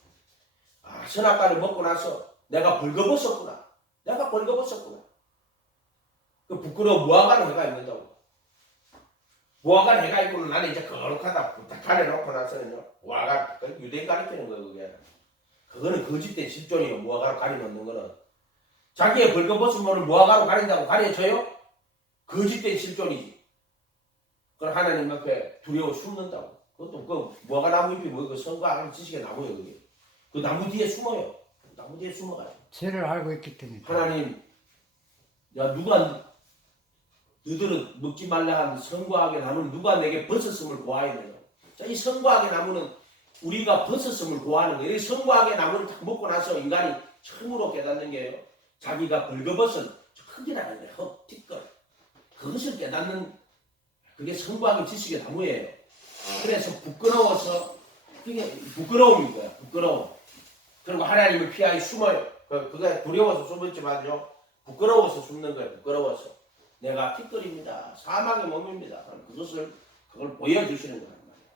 아, 선악과를 먹고 나서 내가 벌거벗었구나. 그 부끄러워 무화과를 해가 있는다고. 무화과 해가 있고는 나는 이제 거룩하다. 딱 가려놓고 나서는요. 무화과, 유대인 가르치는 거예요, 그게. 그거는 거짓된 실존이에요. 무화과로 가려놓는 거는. 자기의 벌거벗음을 무화과로 가린다고 가려져요? 거짓된 실존이지. 그걸 하나님 앞에 두려워 숨는다고. 그것도 그 무화과 나무 잎이 뭐예요? 그 성과 지식의 나무예요, 그게. 그 나무 뒤에 숨어요. 나무 뒤에 숨어가지고. 죄를 알고 있기 때문에. 하나님, 너희들은 먹지 말라 한 선과학의 나무는 누가 내게 벗었음을 고하였느냐. 자, 이 선과학의 나무는 우리가 벗었음을 고하는 거예요. 이 선과학의 나무를 딱 먹고 나서 인간이 처음으로 깨닫는 게요. 자기가 벌거벗은 흙이라는 거예요. 흙, 티끌. 그것을 깨닫는 그게 선과학의 지식의 나무예요. 그래서 부끄러워서 그게 부끄러움인 거야. 부끄러움. 그리고 하나님을 피하여 숨어요. 그게 두려워서 숨었지만요. 부끄러워서 숨는 거예요. 부끄러워서. 내가 티끌입니다. 사망의 몸입니다. 그걸 보여주시는 거란 말이에요.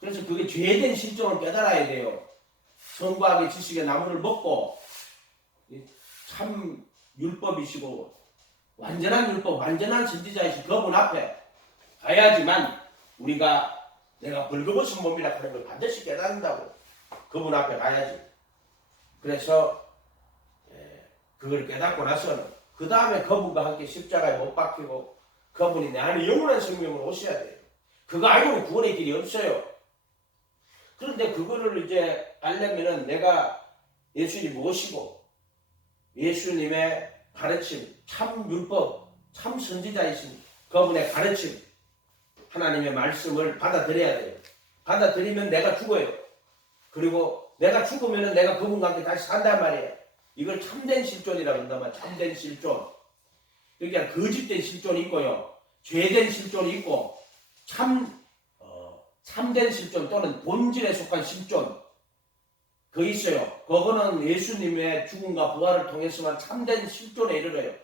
그래서 그게 죄된 실존을 깨달아야 돼요. 선과학의 지식의 나무를 먹고 참 율법이시고 완전한 율법, 완전한 선지자이신 그분 앞에 가야지만 내가 벌거벗은 몸이라 하는 걸 반드시 깨닫는다고. 그분 앞에 가야지. 그래서 그걸 깨닫고 나서는 그 다음에 그분과 함께 십자가에 못 박히고 그분이 내 안에 영원한 생명으로 오셔야 돼요. 그거 알고는 구원의 길이 없어요. 그런데 그거를 이제 알려면은 내가 예수님 모시고 예수님의 가르침, 참 율법, 참 선지자이신 그분의 가르침, 하나님의 말씀을 받아들여야 돼요. 받아들이면 내가 죽어요. 그리고 내가 죽으면 내가 그분과 함께 다시 산단 말이에요. 이걸 참된 실존이라고 한단 말이에요. 참된 실존. 그러니까 거짓된 실존이 있고요. 죄된 실존이 있고 참된 실존 또는 본질에 속한 실존 그거 있어요. 그거는 예수님의 죽음과 부활을 통해서만 참된 실존에 이르러요.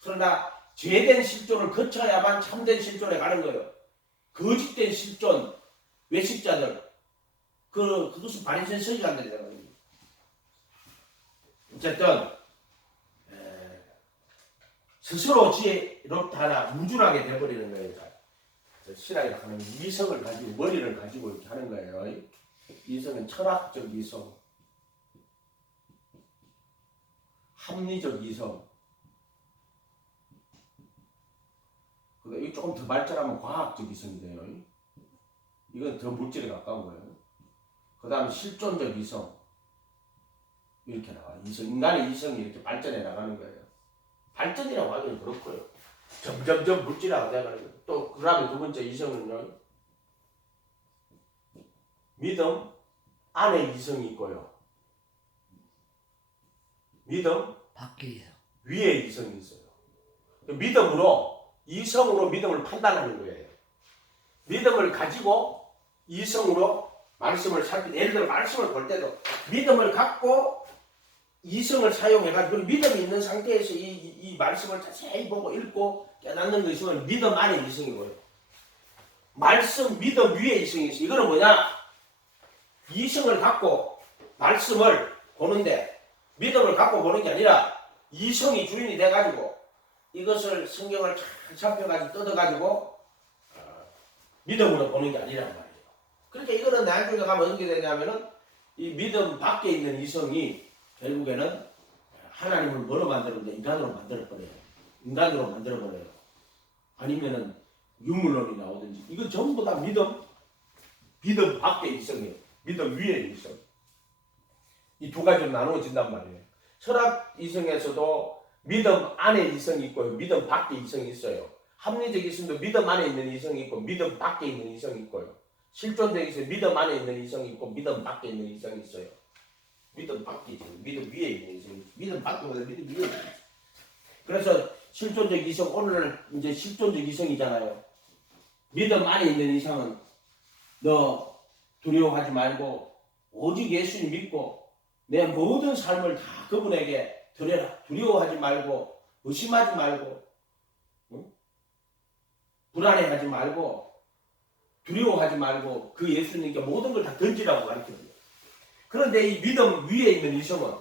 그러나 죄된 실존을 거쳐야만 참된 실존에 가는 거예요. 거짓된 실존, 외식자들 그것은 바리새인 서기관들이라는 거예요. 어쨌든 스스로 지혜롭다 하나 무준하게 돼버리는 거예요. 신앙이 하는 이성을 가지고 머리를 가지고 이렇게 하는 거예요. 이성은 철학적 이성, 합리적 이성. 이거 조금 더 발전하면 과학적 이성이 돼요. 이건 더 물질에 가까운 거예요. 그 다음에 실존적 이성. 이렇게 나와요. 인간의 이성이 이렇게 발전해 나가는 거예요. 발전이라고 하기는 그렇고요. 점점점 물질화가 되어가는 거예요. 또 그 다음에 두 번째 이성은요. 믿음 안에 이성이 있고요. 믿음 밖에 위에 이성이 있어요. 믿음으로 이성으로 믿음을 판단하는 거예요. 믿음을 가지고 이성으로 말씀을 예를 들어 말씀을 볼 때도 믿음을 갖고 이성을 사용해가지고 믿음이 있는 상태에서 이 말씀을 자세히 보고 읽고 깨닫는 것이면 믿음 안에 이성이고요. 말씀 믿음 위에 이성이 있어요. 이거는 뭐냐? 이성을 갖고 말씀을 보는데 믿음을 갖고 보는 게 아니라 이성이 주인이 돼가지고 이것을 성경을 잘 잡혀가지고 뜯어가지고 믿음으로 보는 게 아니란 말이에요. 그러니까 이거는 나중에 가면 어떻게 되냐면은 이 믿음 밖에 있는 이성이 결국에는 하나님을 뭐로 만들었는데 인간으로 만들어버려요. 인간으로 만들어버려요. 아니면은 유물론이 나오든지 이거 전부 다 믿음 밖에 이성이에요. 믿음 위에 이성. 이 두 가지로 나누어진단 말이에요. 철학 이성에서도 믿음 안에 이성이 있고 믿음 밖에 이성이 있어요. 합리적 이성도 믿음 안에 있는 이성이 있고 믿음 밖에 있는 이성이 있고요. 실존적 이성 믿음 안에 있는 이성이 있고 믿음 밖에 있는 이성이 있어요. 믿음 밖에 이성, 믿음 위에 있는 이성, 믿음 밖에보다 믿음 위에 있는 이성. 그래서 실존적 이성 오늘 이제 실존적 이성이잖아요. 믿음 안에 있는 이성은 너 두려워하지 말고 오직 예수님 믿고 내 모든 삶을 다 그분에게 드려라. 두려워하지 말고 의심하지 말고 불안해하지 말고 두려워하지 말고 그 예수님께 모든 걸 다 던지라고 가르쳐줘요. 그런데 이 믿음 위에 있는 이성은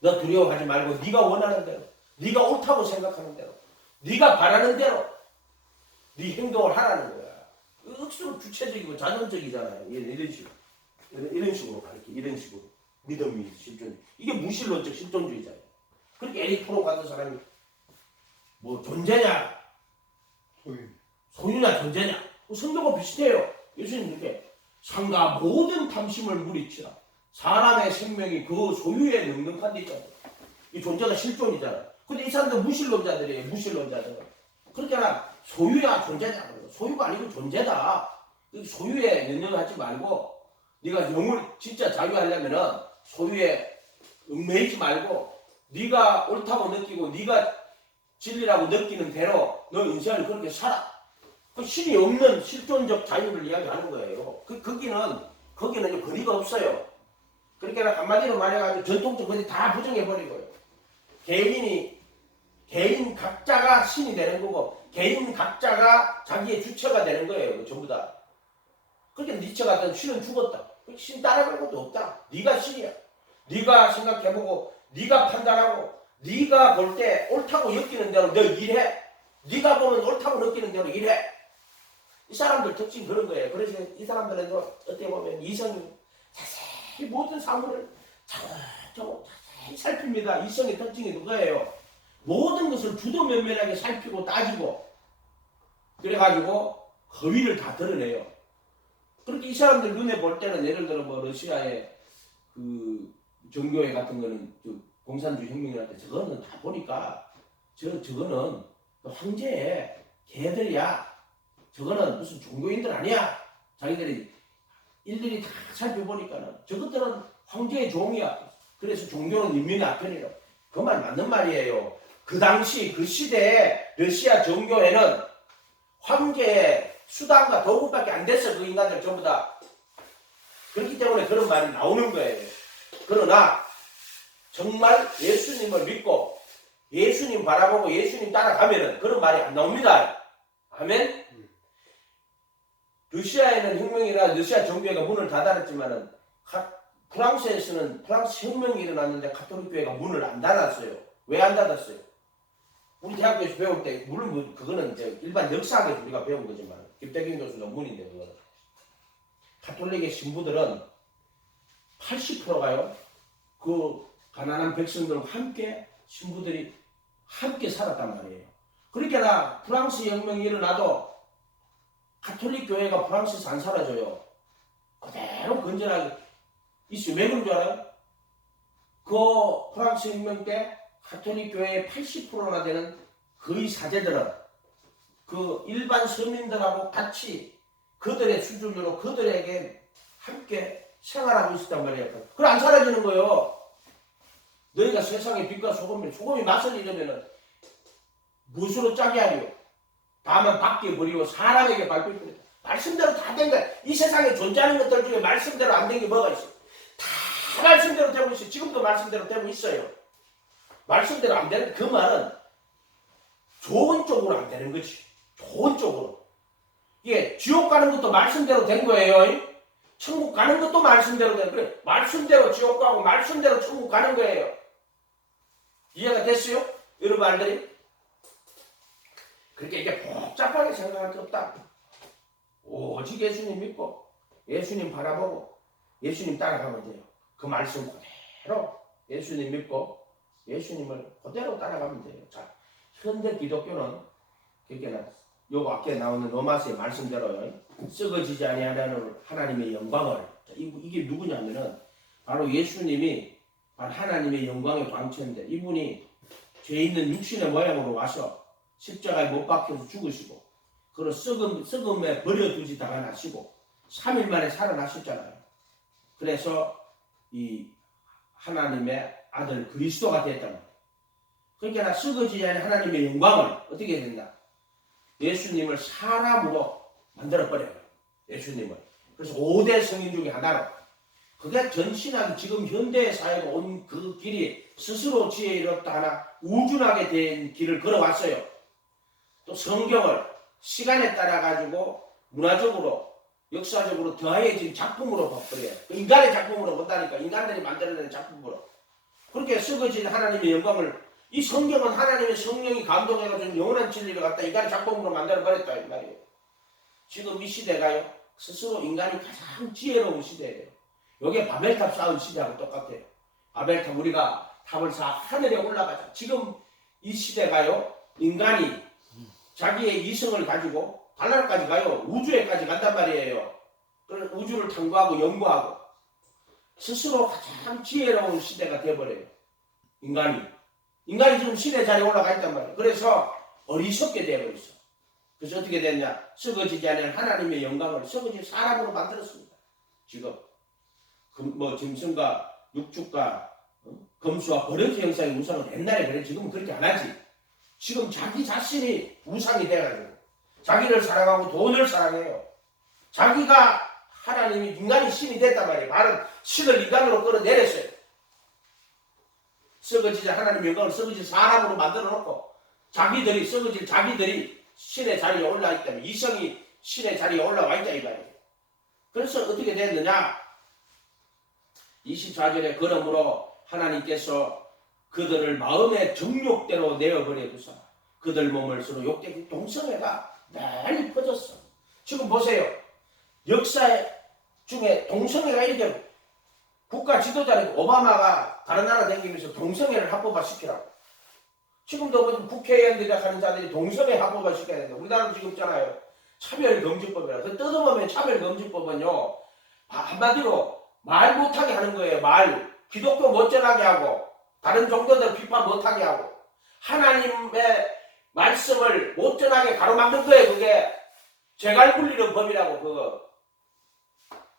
너 두려워하지 말고 네가 원하는 대로 네가 옳다고 생각하는 대로 네가 바라는 대로 네 행동을 하라는 거야. 억수로 주체적이고 자존적이잖아요. 이런 식으로 이런 식으로 가르쳐. 이런 식으로 믿음이 실존. 이게 무신론적 실존주의잖아요. 그렇게 에릭 프로 같은 사람이 뭐 존재냐 소유냐 존재냐 성경과 비슷해요. 예수님께 상가 모든 탐심을 물리치라. 사람의 생명이 그 소유에 능력한다잖아. 이 존재가 실존이잖아. 근데 이 사람들 무신론자들이에요. 무신론자들. 그러니까 소유야 존재냐. 소유가 아니고 존재다. 소유에 연연하지 말고 네가 영을 진짜 자유하려면은 소유에 얽매이지 말고 네가 옳다고 느끼고 네가 진리라고 느끼는 대로 너 인생을 그렇게 살아. 그 신이 없는 실존적 자유를 이야기하는 거예요. 거기는 거리가 없어요. 그러니까 한마디로 말해가지고 전통적 거리 다 부정해버리고요. 개인 각자가 신이 되는 거고 개인 각자가 자기의 주체가 되는 거예요. 전부 다. 그렇게 니체 같은 신은 죽었다. 신 따라갈 것도 없다. 네가 신이야. 네가 생각해보고 네가 판단하고 네가 볼 때 옳다고 느끼는 대로 너 일해. 네가 보면 옳다고 느끼는 대로 일해. 이 사람들 특징 그런 거예요. 그래서 이 사람들은 어떻게 보면 이성이 자세히 모든 사물을 자세히 살핍니다. 이성의 특징이 그거예요. 모든 것을 주도면밀하게 살피고 따지고 그래가지고 허위를 다 드러내요. 그렇게 이 사람들 눈에 볼 때는 예를 들어 뭐 러시아의 그 정교회 같은 거는 그 공산주의 혁명이랄 때 저거는 다 보니까 저거는 황제의 개들이야. 저거는 무슨 종교인들 아니야. 자기들이 일일이 다 살펴보니까는 저것들은 황제의 종이야. 그래서 종교는 인민의 아편이라. 그 말 맞는 말이에요. 그 당시 그 시대에 러시아 정교회는 황제의 수단과 도구밖에 안 됐어. 그 인간들 전부 다. 그렇기 때문에 그런 말이 나오는 거예요. 그러나 정말 예수님을 믿고 예수님 바라보고 예수님 따라가면은 그런 말이 안 나옵니다. 아멘? 러시아에는 혁명이나 러시아 정교회가 문을 닫았지만은 프랑스에서는 프랑스 혁명이 일어났는데 가톨릭 교회가 문을 안 닫았어요. 왜 안 닫았어요? 우리 대학교에서 배울 때 물론 그거는 이제 일반 역사학에서 우리가 배운 거지만 김태균 교수 논문인데 그거는 가톨릭의 신부들은 80%가요. 그 가난한 백성들과 함께 신부들이 함께 살았단 말이에요. 그러니까 프랑스 혁명이 일어나도 가톨릭 교회가 프랑스에서 안 사라져요. 그대로 건전하게 있어요. 왜 그런 줄 알아요? 그 프랑스 혁명 때 가톨릭 교회의 80%나 되는 거의 사제들은 그 일반 서민들하고 같이 그들의 수준으로 그들에게 함께 생활하고 있었단 말이에요. 그래 안 사라지는 거예요. 너희가 세상의 빛과 소금이 맛을 잃으면 무엇으로 짜게 하리요? 다만 밖에 버리고 사람에게 밟힐 뿐이다. 말씀대로 다 된 거야. 이 세상에 존재하는 것들 중에 말씀대로 안 된 게 뭐가 있어? 다 말씀대로 되고 있어요. 지금도 말씀대로 되고 있어요. 말씀대로 안 되는 그 말은 좋은 쪽으로 안 되는 거지. 좋은 쪽으로. 이게 지옥 가는 것도 말씀대로 된 거예요. 천국 가는 것도 말씀대로 된 거예요. 말씀대로 지옥 가고 말씀대로 천국 가는 거예요. 이해가 됐어요? 여러분 말들이? 그렇게 이게 복잡하게 생각할 게 없다. 오직 예수님 믿고 예수님 바라보고 예수님 따라가면 돼요. 그 말씀 그대로 예수님 믿고 예수님을 그대로 따라가면 돼요. 자, 현대 기독교는 그러니까 요거 앞에 나오는 로마서의 말씀대로 썩어지지 아니하는 하나님의 영광을 이게 누구냐면은 바로 예수님이 바로 하나님의 영광의 광채인데 이분이 죄 있는 육신의 모양으로 와서 십자가에 못 박혀서 죽으시고 그런 썩음에 버려두지 당하시고 3일 만에 살아나셨잖아요. 그래서 이 하나님의 아들 그리스도가 됐단 말이에요. 그러니까 썩어지지 않은 하나님의 영광을 어떻게 된다? 예수님을 사람으로 만들어버려요. 예수님을. 그래서 5대 성인 중에 하나로. 그게 전신하게 지금 현대 사회가 온 그 길이 스스로 지혜 이뤘다 하나 우준하게 된 길을 걸어왔어요. 또 성경을 시간에 따라 가지고 문화적으로 역사적으로 더해진 작품으로 바꿔요. 인간의 작품으로 본다니까 인간들이 만들어낸 작품으로. 그렇게 썩어진 하나님의 영광을 이 성경은 하나님의 성령이 감동해가지고 영원한 진리를 갖다 인간의 작품으로 만들어버렸다 이 말이에요. 지금 이 시대가요 스스로 인간이 가장 지혜로운 시대예요. 이게 바벨탑 쌓은 시대하고 똑같아요. 바벨탑 우리가 탑을 쌓아 하늘에 올라가자. 지금 이 시대가요 인간이 자기의 이성을 가지고 달나라까지 가요. 우주에까지 간단 말이에요. 우주를 탐구하고 연구하고 스스로 가장 지혜로운 시대가 되어버려요. 인간이 지금 신의 자리에 올라가 있단 말이에요. 그래서 어리석게 되어버렸어. 그래서 어떻게 됐냐? 썩어지지 않은 하나님의 영광을 썩어진 사람으로 만들었습니다. 지금 뭐 짐승과 육축과 검수와 버러지 형상의 우상은 옛날에 그래. 지금은 그렇게 안 하지. 지금 자기 자신이 우상이 돼가지고 자기를 사랑하고 돈을 사랑해요. 자기가 하나님이 인간이 신이 됐단 말이에요. 말은 신을 인간으로 끌어내렸어요. 썩어지지 하나님의 영광을 썩어진 사람으로 만들어 놓고 자기들이 신의 자리에 올라있기 때문에 이성이 신의 자리에 올라와 있다 이 말이에요. 그래서 어떻게 됐느냐? 24절에 그러므로 하나님께서 그들을 마음의 정욕대로 내어버려 두사 그들 몸을 서로 욕되게 동성애가 널리 퍼졌어. 지금 보세요. 역사 중에 동성애가 이렇게 국가 지도자인 오바마가 다른 나라 다니면서 동성애를 합법화 시키라고. 지금도 뭐 국회의원들이라 하는 자들이 동성애 합법화 시켜야 된다. 우리나라도 지금 있잖아요. 차별금지법이라. 그 뜯어보면 차별금지법은요. 한마디로 말 못하게 하는 거예요. 말. 기독교 못 전하게 하고 다른 종교들 비판 못하게 하고 하나님의 말씀을 못 전하게 가로막는 거예요. 그게 재갈 굴리는 법이라고. 그거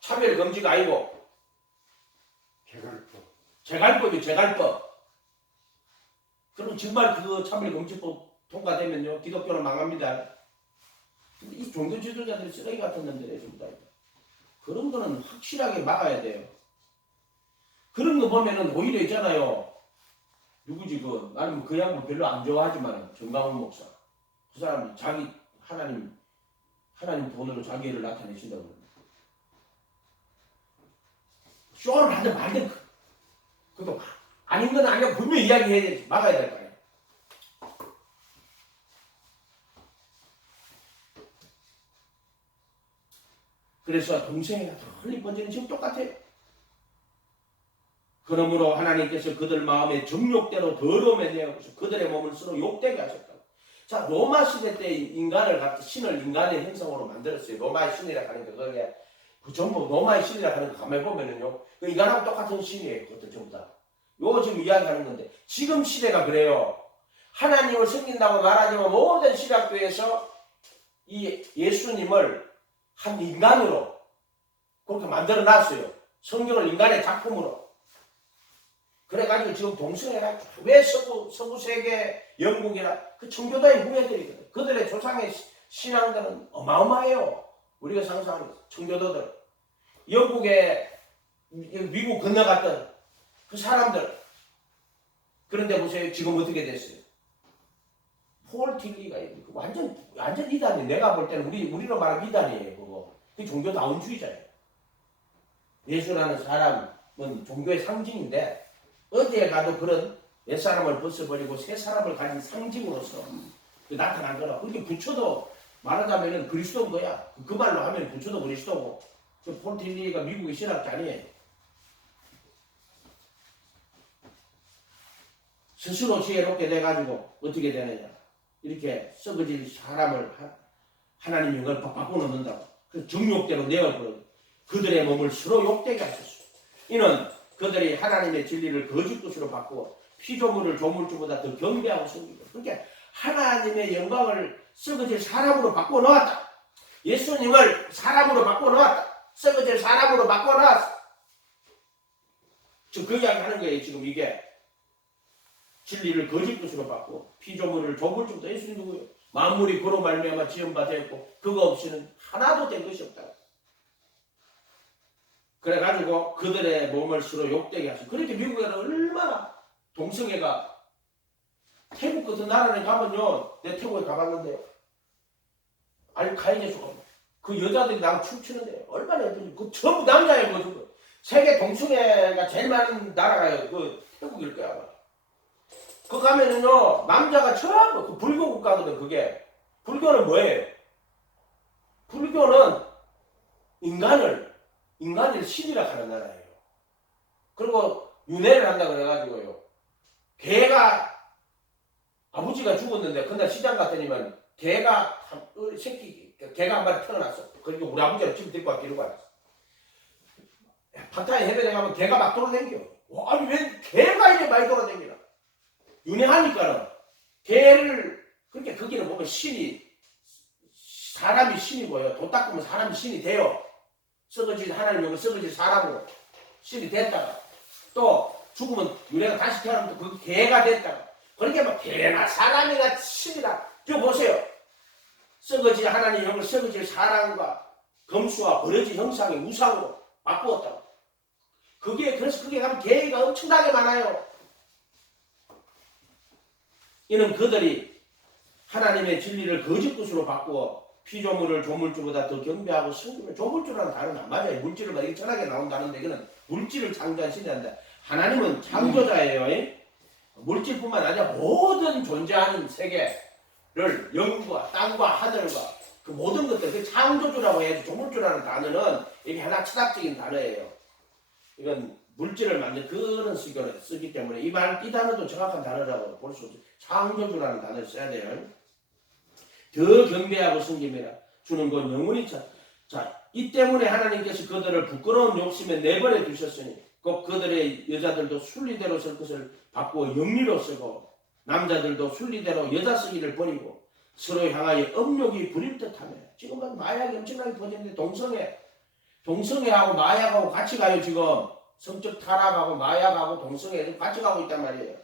차별금지가 아니고 개갈법. 재갈법이 재갈법. 그럼 정말 그 차별금지법 통과되면요 기독교는 망합니다. 근데 이 종교 지도자들이 쓰레기 같은 놈들이에요. 전부 다. 그런 거는 확실하게 막아야 돼요. 그런 거 보면은 오히려 있잖아요. 누구지 그 나는 그 양반 별로 안 좋아하지만 정강훈 목사. 그 사람이 자기 하나님 돈으로 자기를 나타내신다고 그럽니다. 쇼를 하든 말든 그것도 아닌 건 아니고 분명히 이야기해야 돼. 막아야 될 거 아니에요. 그래서 동생애가 널리 번지는 지금 똑같아요. 그러므로 하나님께서 그들 마음의 정욕대로 더러움에 내어서 그들의 몸을 서로 욕되게 하셨다. 자, 로마 시대 때 인간을 갖다 신을 인간의 형상으로 만들었어요. 로마의 신이라 하는 거 그게 그 전부 로마의 신이라 하는 거 가만히 보면은요, 그 인간하고 똑같은 신이에요. 그것도 전부 다. 요거 지금 이야기하는 건데 지금 시대가 그래요. 하나님을 섬긴다고 말하지만 모든 신학교에서 이 예수님을 한 인간으로 그렇게 만들어 놨어요. 성경을 인간의 작품으로. 그래가지고 지금 동성애가 왜 서구 세계 영국이나 그 청교도의 후예들이거든. 그들의 조상의 신앙들은 어마어마해요. 우리가 상상하는 청교도들. 영국에 미국 건너갔던 그 사람들. 그런데 보세요. 지금 어떻게 됐어요? 폴 틸리가 완전 이단이에요. 내가 볼 때는 우리로 말하면 이단이에요. 그거. 그 종교다운주의자예요. 예수라는 사람은 종교의 상징인데 어디에 가도 그런 옛사람을 벗어버리고 새 사람을 가진 상징으로서 나타난 거라. 그렇게 부처도 말하자면 그리스도인 거야. 그 말로 하면 부처도 그리스도고. 폴 틸리가 미국의 신학자 아니에요. 스스로 지혜롭게 돼가지고 어떻게 되느냐. 이렇게 썩어질 사람을 하나님 영을 바꿔놓는다고. 그래서 정욕대로 내어버려. 그들의 몸을 서로 욕되게 하셨어. 이는 그들이 하나님의 진리를 거짓 것으로 바꾸어 피조물을 조물주보다 더 경배하고 섬기고. 그러니까 하나님의 영광을 썩어질 사람으로 바꿔 놓았다. 예수님을 사람으로 바꿔 놓았다. 썩어질 사람으로 바꿔 놓았어. 지금 그 이야기 하는 거예요. 지금 이게 진리를 거짓 것으로 바꾸어 피조물을 조물주보다. 예수님 누구예요? 만물이 그로 말미암아 지음바 되었고 그거 없이는 하나도 된 것이 없다. 그래가지고 그들의 몸을 서로 욕되게 하시고. 그렇게 미국에는 얼마나 동성애가 태국 같은 나라에 가면요. 내 태국에 가봤는데요. 알카이네수가 그 여자들이 나하고 춤추는데 얼마나 예쁜지. 그 전부 남자예요. 그 세계 동성애가 제일 많은 나라가 그 태국일 거야. 아마. 그 가면은요. 남자가 전부 그 불교 국가거든. 그게. 불교는 뭐예요? 불교는 인간을 신이라 하는 나라예요. 그리고 윤회를 한다 그래가지고요. 개가 아버지가 죽었는데 그날 시장 갔더니만 개가 한 마리 태어났어. 그리고 우리 아버지가 집에 데리고 왔기 이러고 왔어. 파타야 해변에 가면 개가 막 돌아다녀. 아니 왜 개가 이렇게 많이 돌아다니나? 윤회하니까는 개를 그렇게 거기는 보면 사람이 신이고요. 돈 닦으면 사람이 신이 돼요. 썩어질 하나님을 썩어질 사람으로 신이 됐다가 또 죽으면 유래가 다시 태어나면 그 개가 됐다가 그렇게 막 개나 사람이나 신이나 저 보세요. 썩어질 하나님 영을 썩어질 사람과 검수와 버려진 형상의 우상으로 바꾸었다고. 그래서 그게 가면 개가 엄청나게 많아요. 이는 그들이 하나님의 진리를 거짓 것으로 바꾸어 피조물을 조물주보다 더 경배하고 섬기면. 조물주라는 단어는 안 맞아요. 물질을 막 천하게 나온다는데 이거는 물질을 창조한 신이란다. 하나님은 창조자예요. 물질뿐만 아니라 모든 존재하는 세계를 영과 땅과 하늘과 그 모든 것들 그 창조주라고 해야지. 조물주라는 단어는 이게 하나 철학적인 단어예요. 이건 물질을 만든 그런 수식어를 쓰기 때문에 이 단어도 정확한 단어라고 볼 수 없어요. 창조주라는 단어를 써야 돼요. 더 경배하고 섬기매라. 주는 건 영원히 자, 이 때문에 하나님께서 그들을 부끄러운 욕심에 내버려 두셨으니 꼭 그들의 여자들도 순리대로 쓸 것을 바꾸어 영리로 쓰고 남자들도 순리대로 여자 쓰기를 버리고 서로 향하여 음욕이 부릴 듯하며 지금은 마약이 엄청나게 퍼지는데 동성애하고 마약하고 같이 가요. 지금 성적 타락하고 마약하고 동성애 같이 가고 있단 말이에요.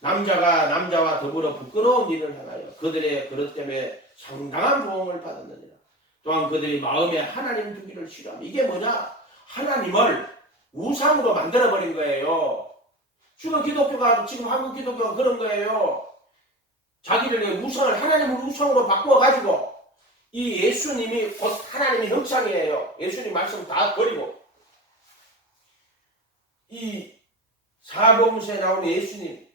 남자가 남자와 더불어 부끄러운 일을 행하여 그들의 그릇 때문에 상당한 보응을 받았느니라. 또한 그들이 마음에 하나님 두기를 싫어하며 이게 뭐냐? 하나님을 우상으로 만들어버린 거예요. 지금 기독교가 지금 한국 기독교가 그런 거예요. 자기들의 우상을 하나님을 우상으로 바꾸어가지고 이 예수님이 곧 하나님의 형상이에요. 예수님 말씀 다 버리고 이 사복음서에 나오는 예수님